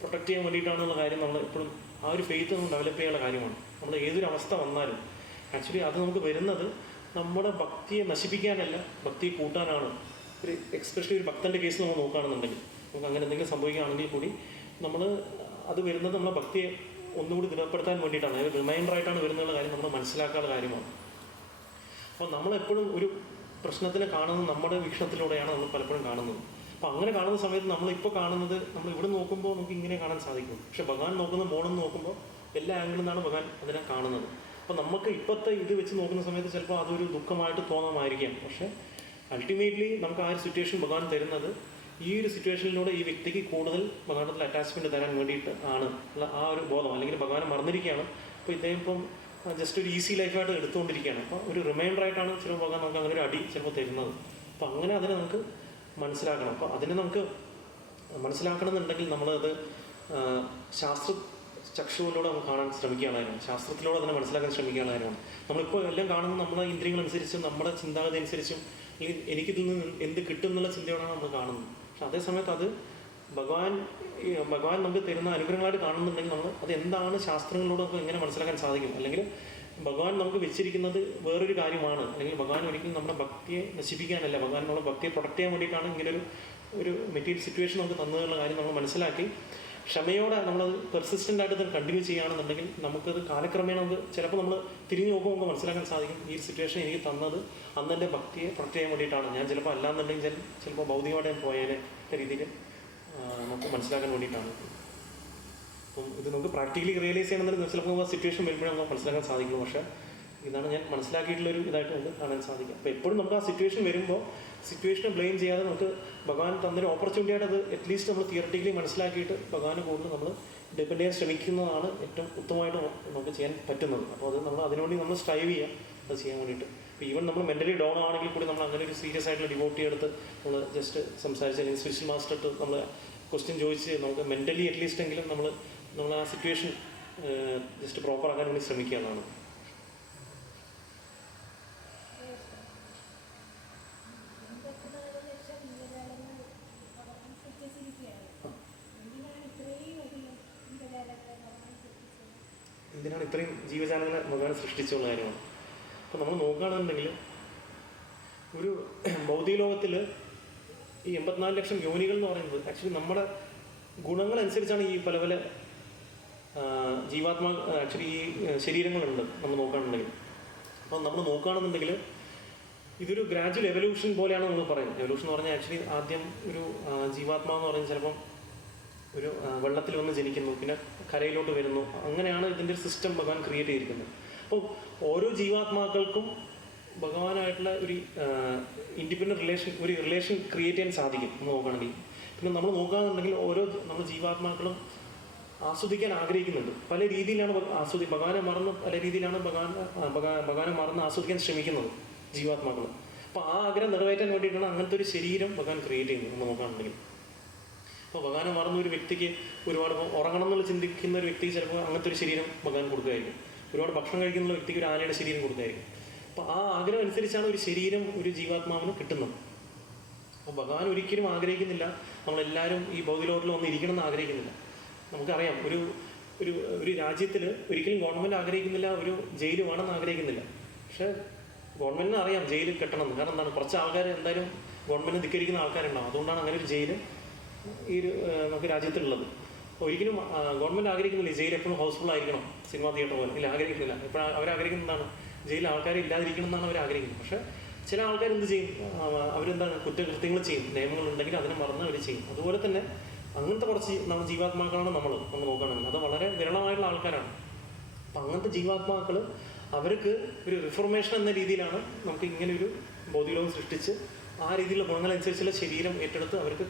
പ്രൊട്ടക്റ്റ് ചെയ്യാൻ വേണ്ടിയിട്ടാണെന്നുള്ള കാര്യം നമ്മൾ എപ്പോഴും ആ ഒരു ഫെയ്ത്ത് നമ്മൾ ഡെവലപ്പ് ചെയ്യാനുള്ള കാര്യമാണ്. നമ്മൾ ഏതൊരു അവസ്ഥ വന്നാലും ആക്ച്വലി അത് നമുക്ക് വരുന്നത് നമ്മുടെ ഭക്തിയെ നശിപ്പിക്കാനല്ല, ഭക്തിയെ കൂട്ടാനാണ്. ഒരു എക്സ്പെഷ്യലി ഒരു ഭക്തൻ്റെ കേസ് നമ്മൾ നോക്കുകയാണെന്നുണ്ടെങ്കിൽ, നമുക്ക് അങ്ങനെ എന്തെങ്കിലും സംഭവിക്കുകയാണെങ്കിൽ കൂടി നമ്മൾ അത് വരുന്നത് നമ്മളെ ഭക്തിയെ ഒന്നുകൂടി ദൃഢപ്പെടുത്താൻ വേണ്ടിയിട്ടാണ്, അതായത് റിമൈൻഡറായിട്ടാണ് വരുന്നുള്ള കാര്യം നമ്മൾ മനസ്സിലാക്കാനുള്ള കാര്യമാണ്. അപ്പോൾ നമ്മളെപ്പോഴും ഒരു പ്രശ്നത്തിനെ കാണുന്നത് നമ്മുടെ വീക്ഷണത്തിലൂടെയാണ് നമ്മൾ പലപ്പോഴും കാണുന്നത്. അപ്പോൾ അങ്ങനെ കാണുന്ന സമയത്ത് നമ്മളിപ്പോൾ കാണുന്നത്, നമ്മൾ ഇവിടെ നോക്കുമ്പോൾ നമുക്ക് ഇങ്ങനെ കാണാൻ സാധിക്കും. പക്ഷെ ഭഗവാൻ നോക്കുന്ന മോണെന്ന് നോക്കുമ്പോൾ എല്ലാ ആംഗിളിൽ നിന്നാണ് ഭഗവാൻ അതിനെ കാണുന്നത്. അപ്പോൾ നമുക്ക് ഇപ്പോഴത്തെ ഇത് വെച്ച് നോക്കുന്ന സമയത്ത് ചിലപ്പോൾ അതൊരു ദുഃഖമായിട്ട് തോന്നാമായിരിക്കാം. പക്ഷേ അൾട്ടിമേറ്റ്ലി നമുക്ക് ആ ഒരു സിറ്റുവേഷൻ ഭഗവാൻ തരുന്നത് ഈ ഒരു സിറ്റുവേഷനിലൂടെ ഈ വ്യക്തിക്ക് കൂടുതൽ ഭഗവാനത്തിൽ അറ്റാച്ച്മെൻറ്റ് തരാൻ വേണ്ടിയിട്ട് ആണ് ഉള്ള ആ ഒരു ബോധം, അല്ലെങ്കിൽ ഭഗവാനെ മറന്നിരിക്കുകയാണ്. അപ്പോൾ ഇദ്ദേഹം ഇപ്പം ജസ്റ്റ് ഒരു ഈസി ലൈഫായിട്ട് എടുത്തുകൊണ്ടിരിക്കുകയാണ്. അപ്പോൾ ഒരു റിമൈൻഡറായിട്ടാണ് ചിലപ്പോൾ ഭഗവാൻ നമുക്ക് അങ്ങനെ ഒരു അടി ചിലപ്പോൾ തരുന്നത്. അപ്പോൾ അങ്ങനെ അതിനെ നമുക്ക് മനസ്സിലാക്കണം. അപ്പോൾ അതിനെ നമുക്ക് മനസ്സിലാക്കണമെന്നുണ്ടെങ്കിൽ നമ്മളത് ശാസ്ത്ര ചക്ഷുവിലൂടെ നമുക്ക് കാണാൻ ശ്രമിക്കുകയാണ്, ശാസ്ത്രത്തിലൂടെ അതിനെ മനസ്സിലാക്കാൻ ശ്രമിക്കുകയാണ് കാര്യമാണ്. നമ്മളിപ്പോൾ എല്ലാം കാണുന്നത് നമ്മളെ ഇന്ദ്രിയങ്ങളനുസരിച്ചും നമ്മുടെ ചിന്താഗതി അനുസരിച്ചും, അല്ലെങ്കിൽ എനിക്കിതിൽ നിന്ന് എന്ത് കിട്ടും എന്നുള്ള ചിന്തയോടാണ് നമ്മൾ കാണുന്നത്. പക്ഷെ അതേ സമയത്ത് അത് ഭഗവാൻ നമുക്ക് തരുന്ന അനുഗ്രഹങ്ങളായിട്ട് കാണുന്നുണ്ടെങ്കിൽ നമ്മൾ അത് എന്താണ് ശാസ്ത്രങ്ങളിലൂടെ നമുക്ക് എങ്ങനെ മനസ്സിലാക്കാൻ സാധിക്കും. അല്ലെങ്കിൽ ഭഗവാൻ നമുക്ക് വെച്ചിരിക്കുന്നത് വേറൊരു കാര്യമാണ്, അല്ലെങ്കിൽ ഭഗവാൻ ഒരിക്കലും നമ്മുടെ ഭക്തിയെ നശിപ്പിക്കാനല്ല, ഭഗവാൻ നമ്മുടെ ഭക്തിയെ പ്രൊട്ടക്റ്റ് ചെയ്യാൻ വേണ്ടിയിട്ടാണ് ഇങ്ങനെ ഒരു മെറ്റീരിയൽ സിറ്റുവേഷൻ നമുക്ക് തന്നതെന്നുള്ള കാര്യം നമ്മൾ മനസ്സിലാക്കി ക്ഷമയോടെ നമ്മളത് പെർസിസ്റ്റൻ്റ് ആയിട്ട് തന്നെ കണ്ടിന്യൂ ചെയ്യുകയാണെന്നുണ്ടെങ്കിൽ നമുക്കത് കാലക്രമേണ നമുക്ക് ചിലപ്പോൾ നമ്മൾ തിരിഞ്ഞു നോക്കുമ്പോൾ നമുക്ക് മനസ്സിലാക്കാൻ സാധിക്കും, ഈ സിറ്റുവേഷൻ എനിക്ക് തന്നത് അന്ന് എൻ്റെ ഭക്തിയെ പ്രൊട്ടക്റ്റ് ചെയ്യാൻ വേണ്ടിയിട്ടാണ്. ഞാൻ ചിലപ്പോൾ അല്ലാന്നുണ്ടെങ്കിൽ ചിലപ്പോൾ ഭൗതികമായിട്ട് ഞാൻ പോയതിനെ രീതിയിൽ നമുക്ക് മനസ്സിലാക്കാൻ വേണ്ടിയിട്ടാണ്. അപ്പം ഇത് നമുക്ക് പ്രാക്ടിക്കലി റിയലൈസ് ചെയ്യണമെന്നുണ്ടെങ്കിൽ ചിലപ്പോൾ നമുക്ക് ആ സിറ്റുവേഷൻ വരുമ്പോഴേ നമുക്ക് മനസ്സിലാക്കാൻ സാധിക്കുള്ളൂ. പക്ഷേ ഇതാണ് ഞാൻ മനസ്സിലാക്കിയിട്ടുള്ളൊരു ഇതായിട്ട് നമുക്ക് കാണാൻ സാധിക്കും. അപ്പോൾ എപ്പോഴും നമുക്ക് ആ സിറ്റുവേഷൻ വരുമ്പോൾ സിറ്റുവേഷനെ ബ്ലെയിം ചെയ്യാതെ നമുക്ക് ഭഗവാൻ തന്നൊരു ഓപ്പർച്യൂണിറ്റി ആയിട്ട് അത് അറ്റ്ലീസ്റ്റ് നമ്മൾ തിയററ്റിക്കലി മനസ്സിലാക്കിയിട്ട് ഭഗവാനെ കൂടുതൽ നമ്മൾ ഡിപ്പെൻഡ് ചെയ്യാൻ ശ്രമിക്കുന്നതാണ് ഏറ്റവും ഉത്തമമായിട്ട് നമുക്ക് ചെയ്യാൻ പറ്റുന്നത്. അപ്പോൾ അത് നമ്മൾ അതിനുവേണ്ടി നമ്മൾ സ്ട്രൈവ് ചെയ്യുക അത് ചെയ്യാൻ വേണ്ടിയിട്ട്. ഇപ്പോൾ ഈവൻ നമ്മൾ മെൻ്റലി ഡൗൺ ആണെങ്കിൽ കൂടി നമ്മൾ അങ്ങനെ ഒരു സീരിയസ് ആയിട്ടുള്ള ഡിവോട്ടി എടുത്ത് നമ്മൾ ജസ്റ്റ് സംസാരിച്ച് അല്ലെങ്കിൽ സ്പിരിച്വൽ മാസ്റ്റർ ഇട്ട് നമ്മൾ ക്വസ്റ്റ്യൻ ചോദിച്ച് നമുക്ക് മെൻ്റലി അറ്റ്ലീസ്റ്റ് എങ്കിലും നമ്മൾ ആ സിറ്റുവേഷൻ ജസ്റ്റ് പ്രോപ്പർ ആക്കാൻ വേണ്ടി ശ്രമിക്കുക എന്നാണ്. എന്തിനാണ് ഇത്രയും ജീവജാലങ്ങളെ ഭഗവാൻ സൃഷ്ടിച്ചുള്ള കാര്യമാണ്. അപ്പോൾ നമ്മൾ നോക്കുകയാണെന്നുണ്ടെങ്കിൽ ഒരു ഭൗതിക ലോകത്തിൽ ഈ 84 ലക്ഷം യോനികൾ എന്ന് പറയുന്നത് ആക്ച്വലി നമ്മുടെ ഗുണങ്ങളനുസരിച്ചാണ് ഈ പല പല ജീവാത്മാ ആക്ച്വലി ഈ ശരീരങ്ങളുണ്ട് നമ്മൾ നോക്കുകയാണെന്നുണ്ടെങ്കിൽ. അപ്പോൾ നമ്മൾ നോക്കുകയാണെന്നുണ്ടെങ്കിൽ ഇതൊരു ഗ്രാജുവൽ എവല്യൂഷൻ പോലെയാണ് നമ്മൾ പറയുന്നത്. എവല്യൂഷൻ എന്ന് പറഞ്ഞാൽ ആക്ച്വലി ആദ്യം ഒരു ജീവാത്മാവെന്ന് പറയുന്നത് ചിലപ്പം ഒരു വെള്ളത്തിൽ വന്ന് ജനിക്കുന്നു, പിന്നെ കരയിലോട്ട് വരുന്നു. അങ്ങനെയാണ് ഇതിൻ്റെ ഒരു സിസ്റ്റം ഭഗവാൻ ക്രിയേറ്റ് ചെയ്തിരിക്കുന്നത്. അപ്പോൾ ഓരോ ജീവാത്മാക്കൾക്കും ഭഗവാനായിട്ടുള്ള ഒരു ഇൻഡിപെൻഡൻറ്റ് റിലേഷൻ ക്രിയേറ്റ് ചെയ്യാൻ സാധിക്കും എന്ന് നോക്കുകയാണെങ്കിൽ. പിന്നെ നമ്മൾ നോക്കുകയാണെന്നുണ്ടെങ്കിൽ ഓരോ നമ്മൾ ജീവാത്മാക്കളും ആസ്വദിക്കാൻ ആഗ്രഹിക്കുന്നുണ്ട്. പല രീതിയിലാണ് ഭഗവാനെ മറന്ന് പല രീതിയിലാണ് ഭഗവാനെ മറന്ന് ആസ്വദിക്കാൻ ശ്രമിക്കുന്നത് ജീവാത്മാക്കൾ. അപ്പോൾ ആ ആഗ്രഹം നിറവേറ്റാൻ വേണ്ടിയിട്ടാണ് അങ്ങനത്തെ ഒരു ശരീരം ഭഗവാൻ ക്രിയേറ്റ് ചെയ്യുന്നത് എന്ന് നോക്കുകയാണെന്നുണ്ടെങ്കിൽ. അപ്പോൾ ഭഗവാനെ മറന്ന ഒരു വ്യക്തിക്ക് ഒരുപാട് ഉറങ്ങണം എന്നുള്ള ചിന്തിക്കുന്ന ഒരു വ്യക്തിക്ക് ചിലപ്പോൾ അങ്ങനത്തെ ഒരു ശരീരം ഭഗവാൻ കൊടുക്കുകയായിരിക്കും. ഒരുപാട് ഭക്ഷണം കഴിക്കുന്ന വ്യക്തിക്ക് ഒരു ആനയുടെ ശരീരം കൊടുക്കുകയായിരിക്കും. അപ്പോൾ ആ ആഗ്രഹം അനുസരിച്ചാണ് ഒരു ശരീരം ഒരു ജീവാത്മാവിന് കിട്ടുന്നത്. അപ്പോൾ ഭഗവാൻ ഒരിക്കലും ആഗ്രഹിക്കുന്നില്ല നമ്മളെല്ലാവരും ഈ ഭൗതിക ലോകത്തിൽ വന്ന് ഇരിക്കണം എന്ന് ആഗ്രഹിക്കുന്നില്ല. നമുക്കറിയാം ഒരു ഒരു രാജ്യത്തിൽ ഒരിക്കലും ഗവൺമെൻറ് ആഗ്രഹിക്കുന്നില്ല ഒരു ജയിൽ വേണമെന്ന് ആഗ്രഹിക്കുന്നില്ല. പക്ഷേ ഗവൺമെൻറ്റിന് അറിയാം ജയിൽ കെട്ടണമെന്ന്. കാരണം എന്താണ്, കുറച്ച് ആൾക്കാർ എന്തായാലും ഗവൺമെൻറ് ധിക്കരിക്കുന്ന ആൾക്കാരുണ്ടാവും. അതുകൊണ്ടാണ് അങ്ങനെ ഒരു ജയിൽ ഈ ഒരു നമുക്ക് രാജ്യത്തുള്ളത്. ഒരിക്കലും ഗവൺമെൻറ് ആഗ്രഹിക്കുന്നില്ല ജയിൽ എപ്പോഴും ഹൗസ്ഫുൾ ആയിരിക്കണം, സിനിമാ തിയേറ്റർ പോലെ. ഇല്ല, ആഗ്രഹിക്കുന്നില്ല. എപ്പോഴും അവരാഗ്രഹിക്കുന്നതാണ് ജയിലിൽ ആൾക്കാരെ ഇല്ലാതിരിക്കണം എന്നാണ് അവർ ആഗ്രഹിക്കുന്നത്. പക്ഷേ ചില ആൾക്കാർ എന്ത് ചെയ്യും, അവരെന്താണ് കുറ്റകൃത്യങ്ങൾ ചെയ്യും. നിയമങ്ങളുണ്ടെങ്കിൽ അതിനെ മറന്ന് അവർ ചെയ്യും. അതുപോലെ തന്നെ അങ്ങനത്തെ കുറച്ച് ജീവാത്മാക്കളാണ് നമ്മൾ നോക്കുകയാണെങ്കിൽ അത് വളരെ വിരളമായിട്ടുള്ള ആൾക്കാരാണ്. അപ്പം അങ്ങനത്തെ ജീവാത്മാക്കൾ അവർക്ക് ഒരു റിഫോർമേഷൻ എന്ന രീതിയിലാണ് നമുക്ക് ഇങ്ങനെ ഒരു ബോധിലോകം സൃഷ്ടിച്ച് ആ രീതിയിലുള്ള ഗുണങ്ങളനുസരിച്ചുള്ള ശരീരം ഏറ്റെടുത്ത് അവർക്ക്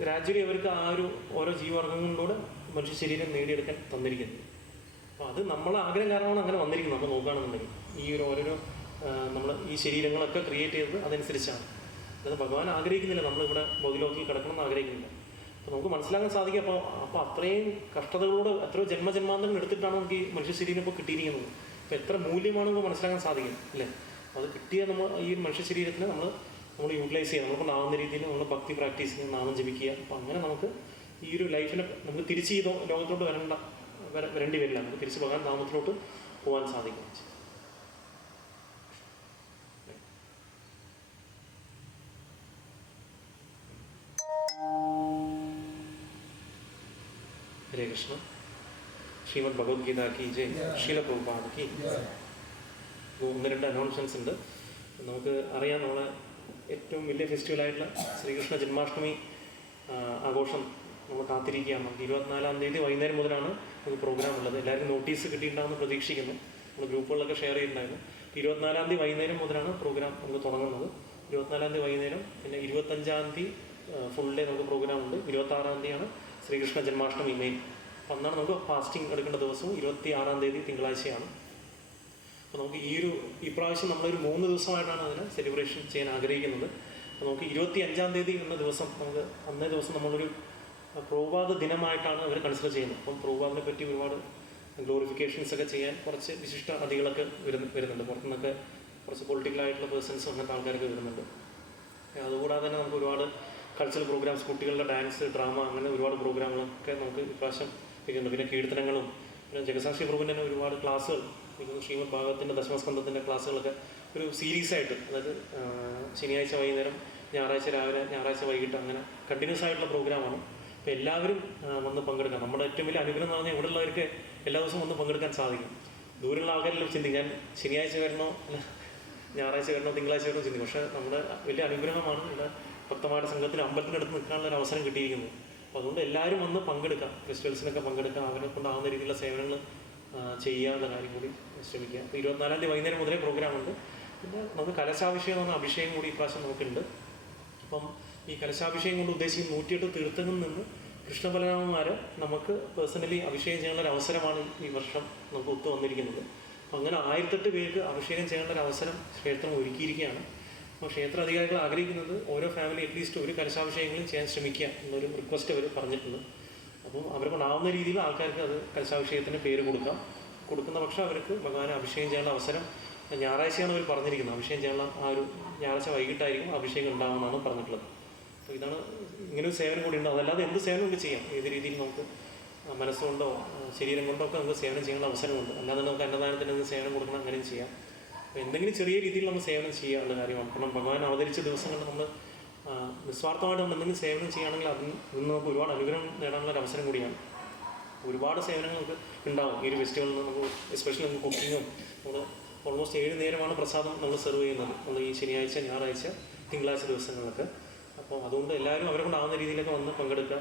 ഗ്രാജ്വലി അവർക്ക് ആ ഒരു ഓരോ ജീവവർഗങ്ങളിലൂടെ മനുഷ്യ ശരീരം നേടിയെടുക്കാൻ തന്നിരിക്കുന്നത്. അപ്പോൾ അത് നമ്മളെ ആഗ്രഹം കാരണമാണ് അങ്ങനെ വന്നിരിക്കുന്നത്. നമ്മൾ നോക്കുകയാണെന്നുണ്ടെങ്കിൽ ഈ ഒരു ഓരോരോ നമ്മൾ ഈ ശരീരങ്ങളൊക്കെ ക്രിയേറ്റ് ചെയ്തത് അതനുസരിച്ചാണ്. അത് ഭഗവാൻ ആഗ്രഹിക്കുന്നില്ല നമ്മളിവിടെ ബോധിലോകത്തിൽ കിടക്കണമെന്ന് ആഗ്രഹിക്കുന്നില്ല. അപ്പോൾ നമുക്ക് മനസ്സിലാക്കാൻ സാധിക്കും. അപ്പോൾ അത്രയും കഷ്ടതകളോട് എത്രയോ ജന്മജന്മാന്തരം എടുത്തിട്ടാണ് നമുക്ക് ഈ മനുഷ്യ ശരീരം ഇപ്പോൾ കിട്ടിയിരിക്കുന്നത്. അപ്പോൾ എത്ര മൂല്യമാണ് നമുക്ക് മനസ്സിലാക്കാൻ സാധിക്കും അല്ലേ? അത് കിട്ടിയ നമ്മൾ ഈ ഒരു മനുഷ്യ ശരീരത്തിന് നമ്മൾ യൂട്ടിലൈസ് ചെയ്യുക, നമുക്കുണ്ടാവുന്ന രീതിയിൽ നമ്മൾ ഭക്തി പ്രാക്ടീസ് ചെയ്യുക, നാമം ജപിക്കുക. അപ്പോൾ അങ്ങനെ നമുക്ക് ഈ ഒരു ലൈഫിനെ നമുക്ക് തിരിച്ച് ഈ ലോകത്തോട്ട് വരേണ്ടി വരില്ല. നമുക്ക് തിരിച്ച് ഭഗവാൻ നാമത്തിലോട്ട് പോകാൻ സാധിക്കും. ഹരേ കൃഷ്ണ. ശ്രീമദ് ഭഗവത്ഗീത കി ജയ്. ശീല പ്രഭുപാദ കി. 1-2 അനൗൺസ്മെൻറ്റ്സ് ഉണ്ട്. നമുക്ക് അറിയാം, നമ്മളെ ഏറ്റവും വലിയ ഫെസ്റ്റിവലായിട്ടുള്ള ശ്രീകൃഷ്ണ ജന്മാഷ്ടമി ആഘോഷം നമ്മൾ കാത്തിരിക്കുകയാണ്. നമുക്ക് 24-ാം തീയതി വൈകുന്നേരം മുതലാണ് നമുക്ക് പ്രോഗ്രാം ഉള്ളത്. എല്ലാവർക്കും നോട്ടീസ് കിട്ടിയിട്ടുണ്ടാകുമെന്ന് പ്രതീക്ഷിക്കുന്നു. നമ്മൾ ഗ്രൂപ്പുകളിലൊക്കെ ഷെയർ ചെയ്തിട്ടുണ്ടായിരുന്നു. 24-ാം തീയതി വൈകുന്നേരം മുതലാണ് പ്രോഗ്രാം നമുക്ക് തുടങ്ങുന്നത്. 24-ാം തീയതി വൈകുന്നേരം, പിന്നെ 25-ാം തീയതി ഫുൾ ഡേ നമുക്ക് പ്രോഗ്രാം ഉണ്ട്. 26-ാം തീയതിയാണ് ശ്രീകൃഷ്ണ ജന്മാഷ്ടമി മെയിൻ. അപ്പം അന്നാണ് നമുക്ക് ഫാസ്റ്റിംഗ് എടുക്കേണ്ട ദിവസവും. 26-ാം തീയതി തിങ്കളാഴ്ചയാണ്. അപ്പോൾ നമുക്ക് ഈ പ്രാവശ്യം നമ്മളൊരു 3 ദിവസമായിട്ടാണ് അതിനെ സെലിബ്രേഷൻ ചെയ്യാൻ ആഗ്രഹിക്കുന്നത്. അപ്പോൾ നമുക്ക് 25-ാം തീയതി എന്ന ദിവസം അന്നേ ദിവസം നമ്മളൊരു പ്രഭുപാദ ദിനമായിട്ടാണ് അവർ കൺസിഡർ ചെയ്യുന്നത്. അപ്പം പ്രഭുപാദിനെ പറ്റി ഒരുപാട് ഗ്ലോറിഫിക്കേഷൻസ് ഒക്കെ ചെയ്യാൻ കുറച്ച് വിശിഷ്ട അതിഥികളൊക്കെ വരുന്നുണ്ട്. പുറത്തുനിന്നൊക്കെ കുറച്ച് പൊളിറ്റിക്കലായിട്ടുള്ള പേഴ്സൺസ് അങ്ങനത്തെ ആൾക്കാരൊക്കെ വരുന്നുണ്ട്. അതുകൂടാതെ തന്നെ നമുക്ക് ഒരുപാട് കൾച്ചറൽ പ്രോഗ്രാംസ്, കുട്ടികളുടെ ഡാൻസ്, ഡ്രാമ, അങ്ങനെ ഒരുപാട് പ്രോഗ്രാമുകളൊക്കെ നമുക്ക് ഇപ്രാവശ്യം വയ്ക്കുന്നുണ്ട്. പിന്നെ കീർത്തനങ്ങളും, പിന്നെ ജഗസാക്ഷി പ്രഭുവിൻ്റെ തന്നെ ഒരുപാട് ക്ലാസ്സുകൾ, ശ്രീമദ് ഭാഗവതത്തിൻ്റെ ദശമസ്കന്ധത്തിൻ്റെ ക്ലാസ്സുകളൊക്കെ ഒരു സീരീസായിട്ട്, അതായത് ശനിയാഴ്ച വൈകുന്നേരം, ഞായറാഴ്ച രാവിലെ, ഞായറാഴ്ച വൈകിട്ട്, അങ്ങനെ കണ്ടിന്യൂസ് ആയിട്ടുള്ള പ്രോഗ്രാമാണ്. അപ്പോൾ എല്ലാവരും വന്ന് പങ്കെടുക്കാം. നമ്മുടെ ഏറ്റവും വലിയ അനുഗ്രഹം എന്ന് പറഞ്ഞാൽ ഇവിടെയുള്ളവർക്ക് എല്ലാ ദിവസവും വന്ന് പങ്കെടുക്കാൻ സാധിക്കും. ദൂരെയുള്ള ആൾക്കാരെല്ലാം ചിന്തിക്കും ഞാൻ ശനിയാഴ്ച വരണോ, ഞായറാഴ്ച വരണോ, തിങ്കളാഴ്ച വരണോ ചിന്തിക്കും. പക്ഷേ നമ്മുടെ വലിയ അനുഗ്രഹമാണ് ഇവിടെ ഭക്തമാരുടെ സംഘത്തിൽ അമ്പലത്തിനടുത്ത് നിൽക്കാനുള്ള ഒരു അവസരം കിട്ടിയിരിക്കുന്നത്. അപ്പോൾ അതുകൊണ്ട് എല്ലാവരും വന്ന് പങ്കെടുക്കാം, ഫെസ്റ്റിവൽസിനൊക്കെ പങ്കെടുക്കാം, അവരെ കൊണ്ടാവുന്ന രീതിയിലുള്ള സേവനങ്ങൾ ചെയ്യാനുള്ള കാര്യം കൂടി ശ്രമിക്കുക. അപ്പോൾ 24-ാം തീയതി വൈകുന്നേരം മുതലേ പ്രോഗ്രാമുണ്ട്. പിന്നെ നമുക്ക് കലശാഭിഷേകം എന്ന അഭിഷേകം കൂടി ഇപ്രാവശ്യം നമുക്കുണ്ട്. അപ്പം ഈ കലശാഭിഷേകം കൊണ്ട് ഉദ്ദേശിക്കുന്ന 108 തീർത്ഥങ്ങളിൽ നിന്ന് കൃഷ്ണബലരാമന്മാർ നമുക്ക് പേഴ്സണലി അഭിഷേകം ചെയ്യാനുള്ള ഒരു അവസരമാണ് ഈ വർഷം നമുക്ക് ഒത്തു വന്നിരിക്കുന്നത്. അപ്പം അങ്ങനെ 1008 പേർക്ക് അഭിഷേകം ചെയ്യാനുള്ള ഒരു അവസരം ക്ഷേത്രം ഒരുക്കിയിരിക്കുകയാണ്. അപ്പോൾ ക്ഷേത്ര അധികാരികൾ ആഗ്രഹിക്കുന്നത് ഓരോ ഫാമിലി അറ്റ്ലീസ്റ്റ് ഒരു കലശാഭിഷേകങ്ങളും ചെയ്യാൻ ശ്രമിക്കുക എന്നൊരു റിക്വസ്റ്റ് അവർ പറഞ്ഞിട്ടുണ്ട്. അപ്പം അവരെ കൊണ്ടാവുന്ന രീതിയിൽ ആൾക്കാർക്ക് അത് കലശാഭിഷേകത്തിന് പേര് കൊടുക്കുന്ന പക്ഷം അവർക്ക് ഭഗവാനെ അഭിഷേകം ചെയ്യാനുള്ള അവസരം ഞായറാഴ്ചയാണ് അവർ പറഞ്ഞിരിക്കുന്നത്. അഭിഷേകം ചെയ്യാനുള്ള ആ ഒരു ഞായറാഴ്ച വൈകിട്ടായിരിക്കും അഭിഷേകം ഉണ്ടാകുമെന്നാണ് പറഞ്ഞിട്ടുള്ളത്. അപ്പോൾ ഇതാണ് ഇങ്ങനൊരു സേവനം കൂടി ഉണ്ട്. അതല്ലാതെ എന്ത് സേവനം നമുക്ക് ചെയ്യാം, ഏത് രീതിയിൽ നമുക്ക് മനസ്സുകൊണ്ടോ ശരീരം കൊണ്ടോ ഒക്കെ നമുക്ക് സേവനം ചെയ്യാനുള്ള അവസരമുണ്ട്. അല്ലാതെ നമുക്ക് അന്നദാനത്തിന് എന്ത് സേവനം കൊടുക്കണം അങ്ങനെയും ചെയ്യാം. അപ്പോൾ എന്തെങ്കിലും ചെറിയ രീതിയിൽ നമ്മൾ സേവനം ചെയ്യാനുള്ള കാര്യമാണ്. കാരണം ഭഗവാൻ അവതരിച്ച ദിവസങ്ങളിൽ നമ്മൾ നിസ്വാർത്ഥമായിട്ട് നമ്മൾ എന്തെങ്കിലും സേവനം ചെയ്യുകയാണെങ്കിൽ അതിന് നമുക്ക് ഒരുപാട് അനുഗ്രഹം നേടാനുള്ള ഒരു അവസരം കൂടിയാണ്. ഒരുപാട് സേവനങ്ങൾ നമുക്ക് ഉണ്ടാവും ഈ ഒരു ഫെസ്റ്റിവലിൽ. നമുക്ക് എസ്പെഷ്യലി നമുക്ക് കുക്കിങ്ങും, നമ്മൾ ഓൾമോസ്റ്റ് 7 നേരമാണ് പ്രസാദം നമ്മൾ സെർവ് ചെയ്യുന്നത് നമ്മൾ ഈ ശനിയാഴ്ച, ഞായറാഴ്ച, തിങ്കളാഴ്ച ദിവസങ്ങളിലൊക്കെ. അപ്പോൾ അതുകൊണ്ട് എല്ലാവരും അവരെ കൊണ്ടാവുന്ന രീതിയിലൊക്കെ വന്ന് പങ്കെടുക്കുക.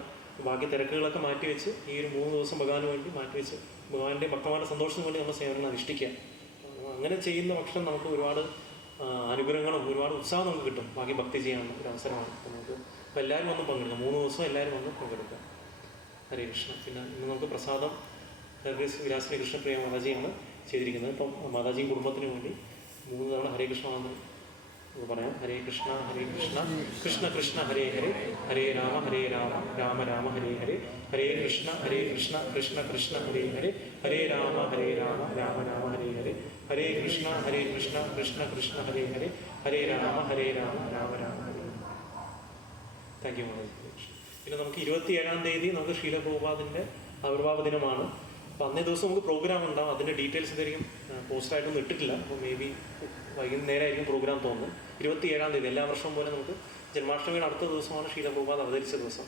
ബാക്കി തിരക്കുകളൊക്കെ മാറ്റിവെച്ച് ഈ ഒരു 3 ദിവസം ഭഗവാന് വേണ്ടി മാറ്റിവെച്ച് ഭഗവാന്റെ ഭക്തമാരുടെ സന്തോഷത്തിന് വേണ്ടി നമ്മൾ സേവനം അനുഷ്ഠിക്കുക. അങ്ങനെ ചെയ്യുന്ന പക്ഷം നമുക്ക് ഒരുപാട് അനുഗ്രഹങ്ങളും ഒരുപാട് ഉത്സാഹം നമുക്ക് കിട്ടും. ബാക്കി ഭക്തി ചെയ്യാനുള്ള ഒരു അവസരമാണ് നമുക്ക്. അപ്പോൾ എല്ലാവരും വന്ന് പങ്കെടുക്കാം. 3 ദിവസം എല്ലാവരും വന്ന് പങ്കെടുക്കാം. ഹരേ കൃഷ്ണ. പിന്നെ ഇന്ന് നമുക്ക് പ്രസാദം വിലാസിനി കൃഷ്ണപ്രിയ മാതാജിയാണ് ചെയ്തിരിക്കുന്നത്. ഇപ്പം മാതാജിയും കുടുംബത്തിന് വേണ്ടി 3 തവണ ഹരേ കൃഷ്ണ എന്ന് പറയാം. ഹരേ കൃഷ്ണ ഹരേ കൃഷ്ണ കൃഷ്ണ കൃഷ്ണ ഹരേ ഹരേ, ഹരേ രാമ രാമ രാമ ഹരേ ഹരേ, ഹരേ കൃഷ്ണ കൃഷ്ണ കൃഷ്ണ ഹരേ ഹരേ, ഹരേ രാമ രാമ രാമ ഹരേ ഹരേ, ഹരേ കൃഷ്ണ കൃഷ്ണ കൃഷ്ണ ഹരേ ഹരേ, ഹരേ രാമ രാമ രാമ ഹരേ. താങ്ക് യു മാതാജി. പിന്നെ നമുക്ക് 27-ാം തീയതി നമുക്ക് ശീല പ്രഭുപാദിൻ്റെ ആവിർഭാവ ദിനമാണ്. അപ്പോൾ അന്നേ ദിവസം നമുക്ക് പ്രോഗ്രാം ഉണ്ടാവും. അതിൻ്റെ ഡീറ്റെയിൽസ് ഇതായിരിക്കും പോസ്റ്റായിട്ടൊന്നും ഇട്ടിട്ടില്ല. അപ്പോൾ മേ ബി വൈകുന്നേരമായിരിക്കും പ്രോഗ്രാം തോന്നുന്നത്. 27-ാം തീയതി എല്ലാ വർഷവും പോലെ നമുക്ക് ജന്മാഷ്ടമിയുടെ അടുത്ത ദിവസമാണ് ശീല പ്രഭുപാദ് അവതരിച്ച ദിവസം.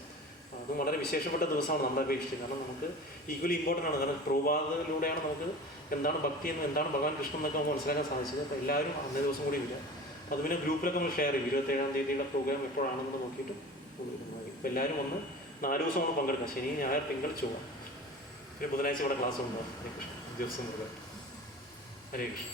അതും വളരെ വിശേഷപ്പെട്ട ദിവസമാണ് നമ്മുടെ അപേക്ഷിച്ച്. കാരണം നമുക്ക് ഈക്വലി ഇമ്പോർട്ടൻ്റ് ആണ്. കാരണം പ്രഭുപാദിലൂടെയാണ് നമുക്ക് എന്താണ് ഭക്തി എന്നും എന്താണ് ഭഗവാൻ കൃഷ്ണൻ എന്നൊക്കെ നമുക്ക് മനസ്സിലാക്കാൻ സാധിച്ചത്. അപ്പോൾ എല്ലാവരും അന്നേ ദിവസം കൂടി ഇല്ല. അത് പിന്നെ ഗ്രൂപ്പിലൊക്കെ നമ്മൾ ഷെയർ ചെയ്യും. 27-ാം തീയതിയുടെ പ്രോഗ്രാം എപ്പോഴാണെന്ന് നോക്കിയിട്ട് കൊണ്ടുവരുന്നതായിരിക്കും. അപ്പോൾ എല്ലാവരും ഒന്ന് 4 ദിവസം കൊണ്ട് പങ്കെടുക്കാം. ശനി, ഞായർ, തിങ്കൾ, ചൊവ്വ. പിന്നെ ബുധനാഴ്ച ഇവിടെ ക്ലാസ് ഉണ്ടാവും. ഹരേ കൃഷ്ണ ദിവസം ഹരേ കൃഷ്ണ.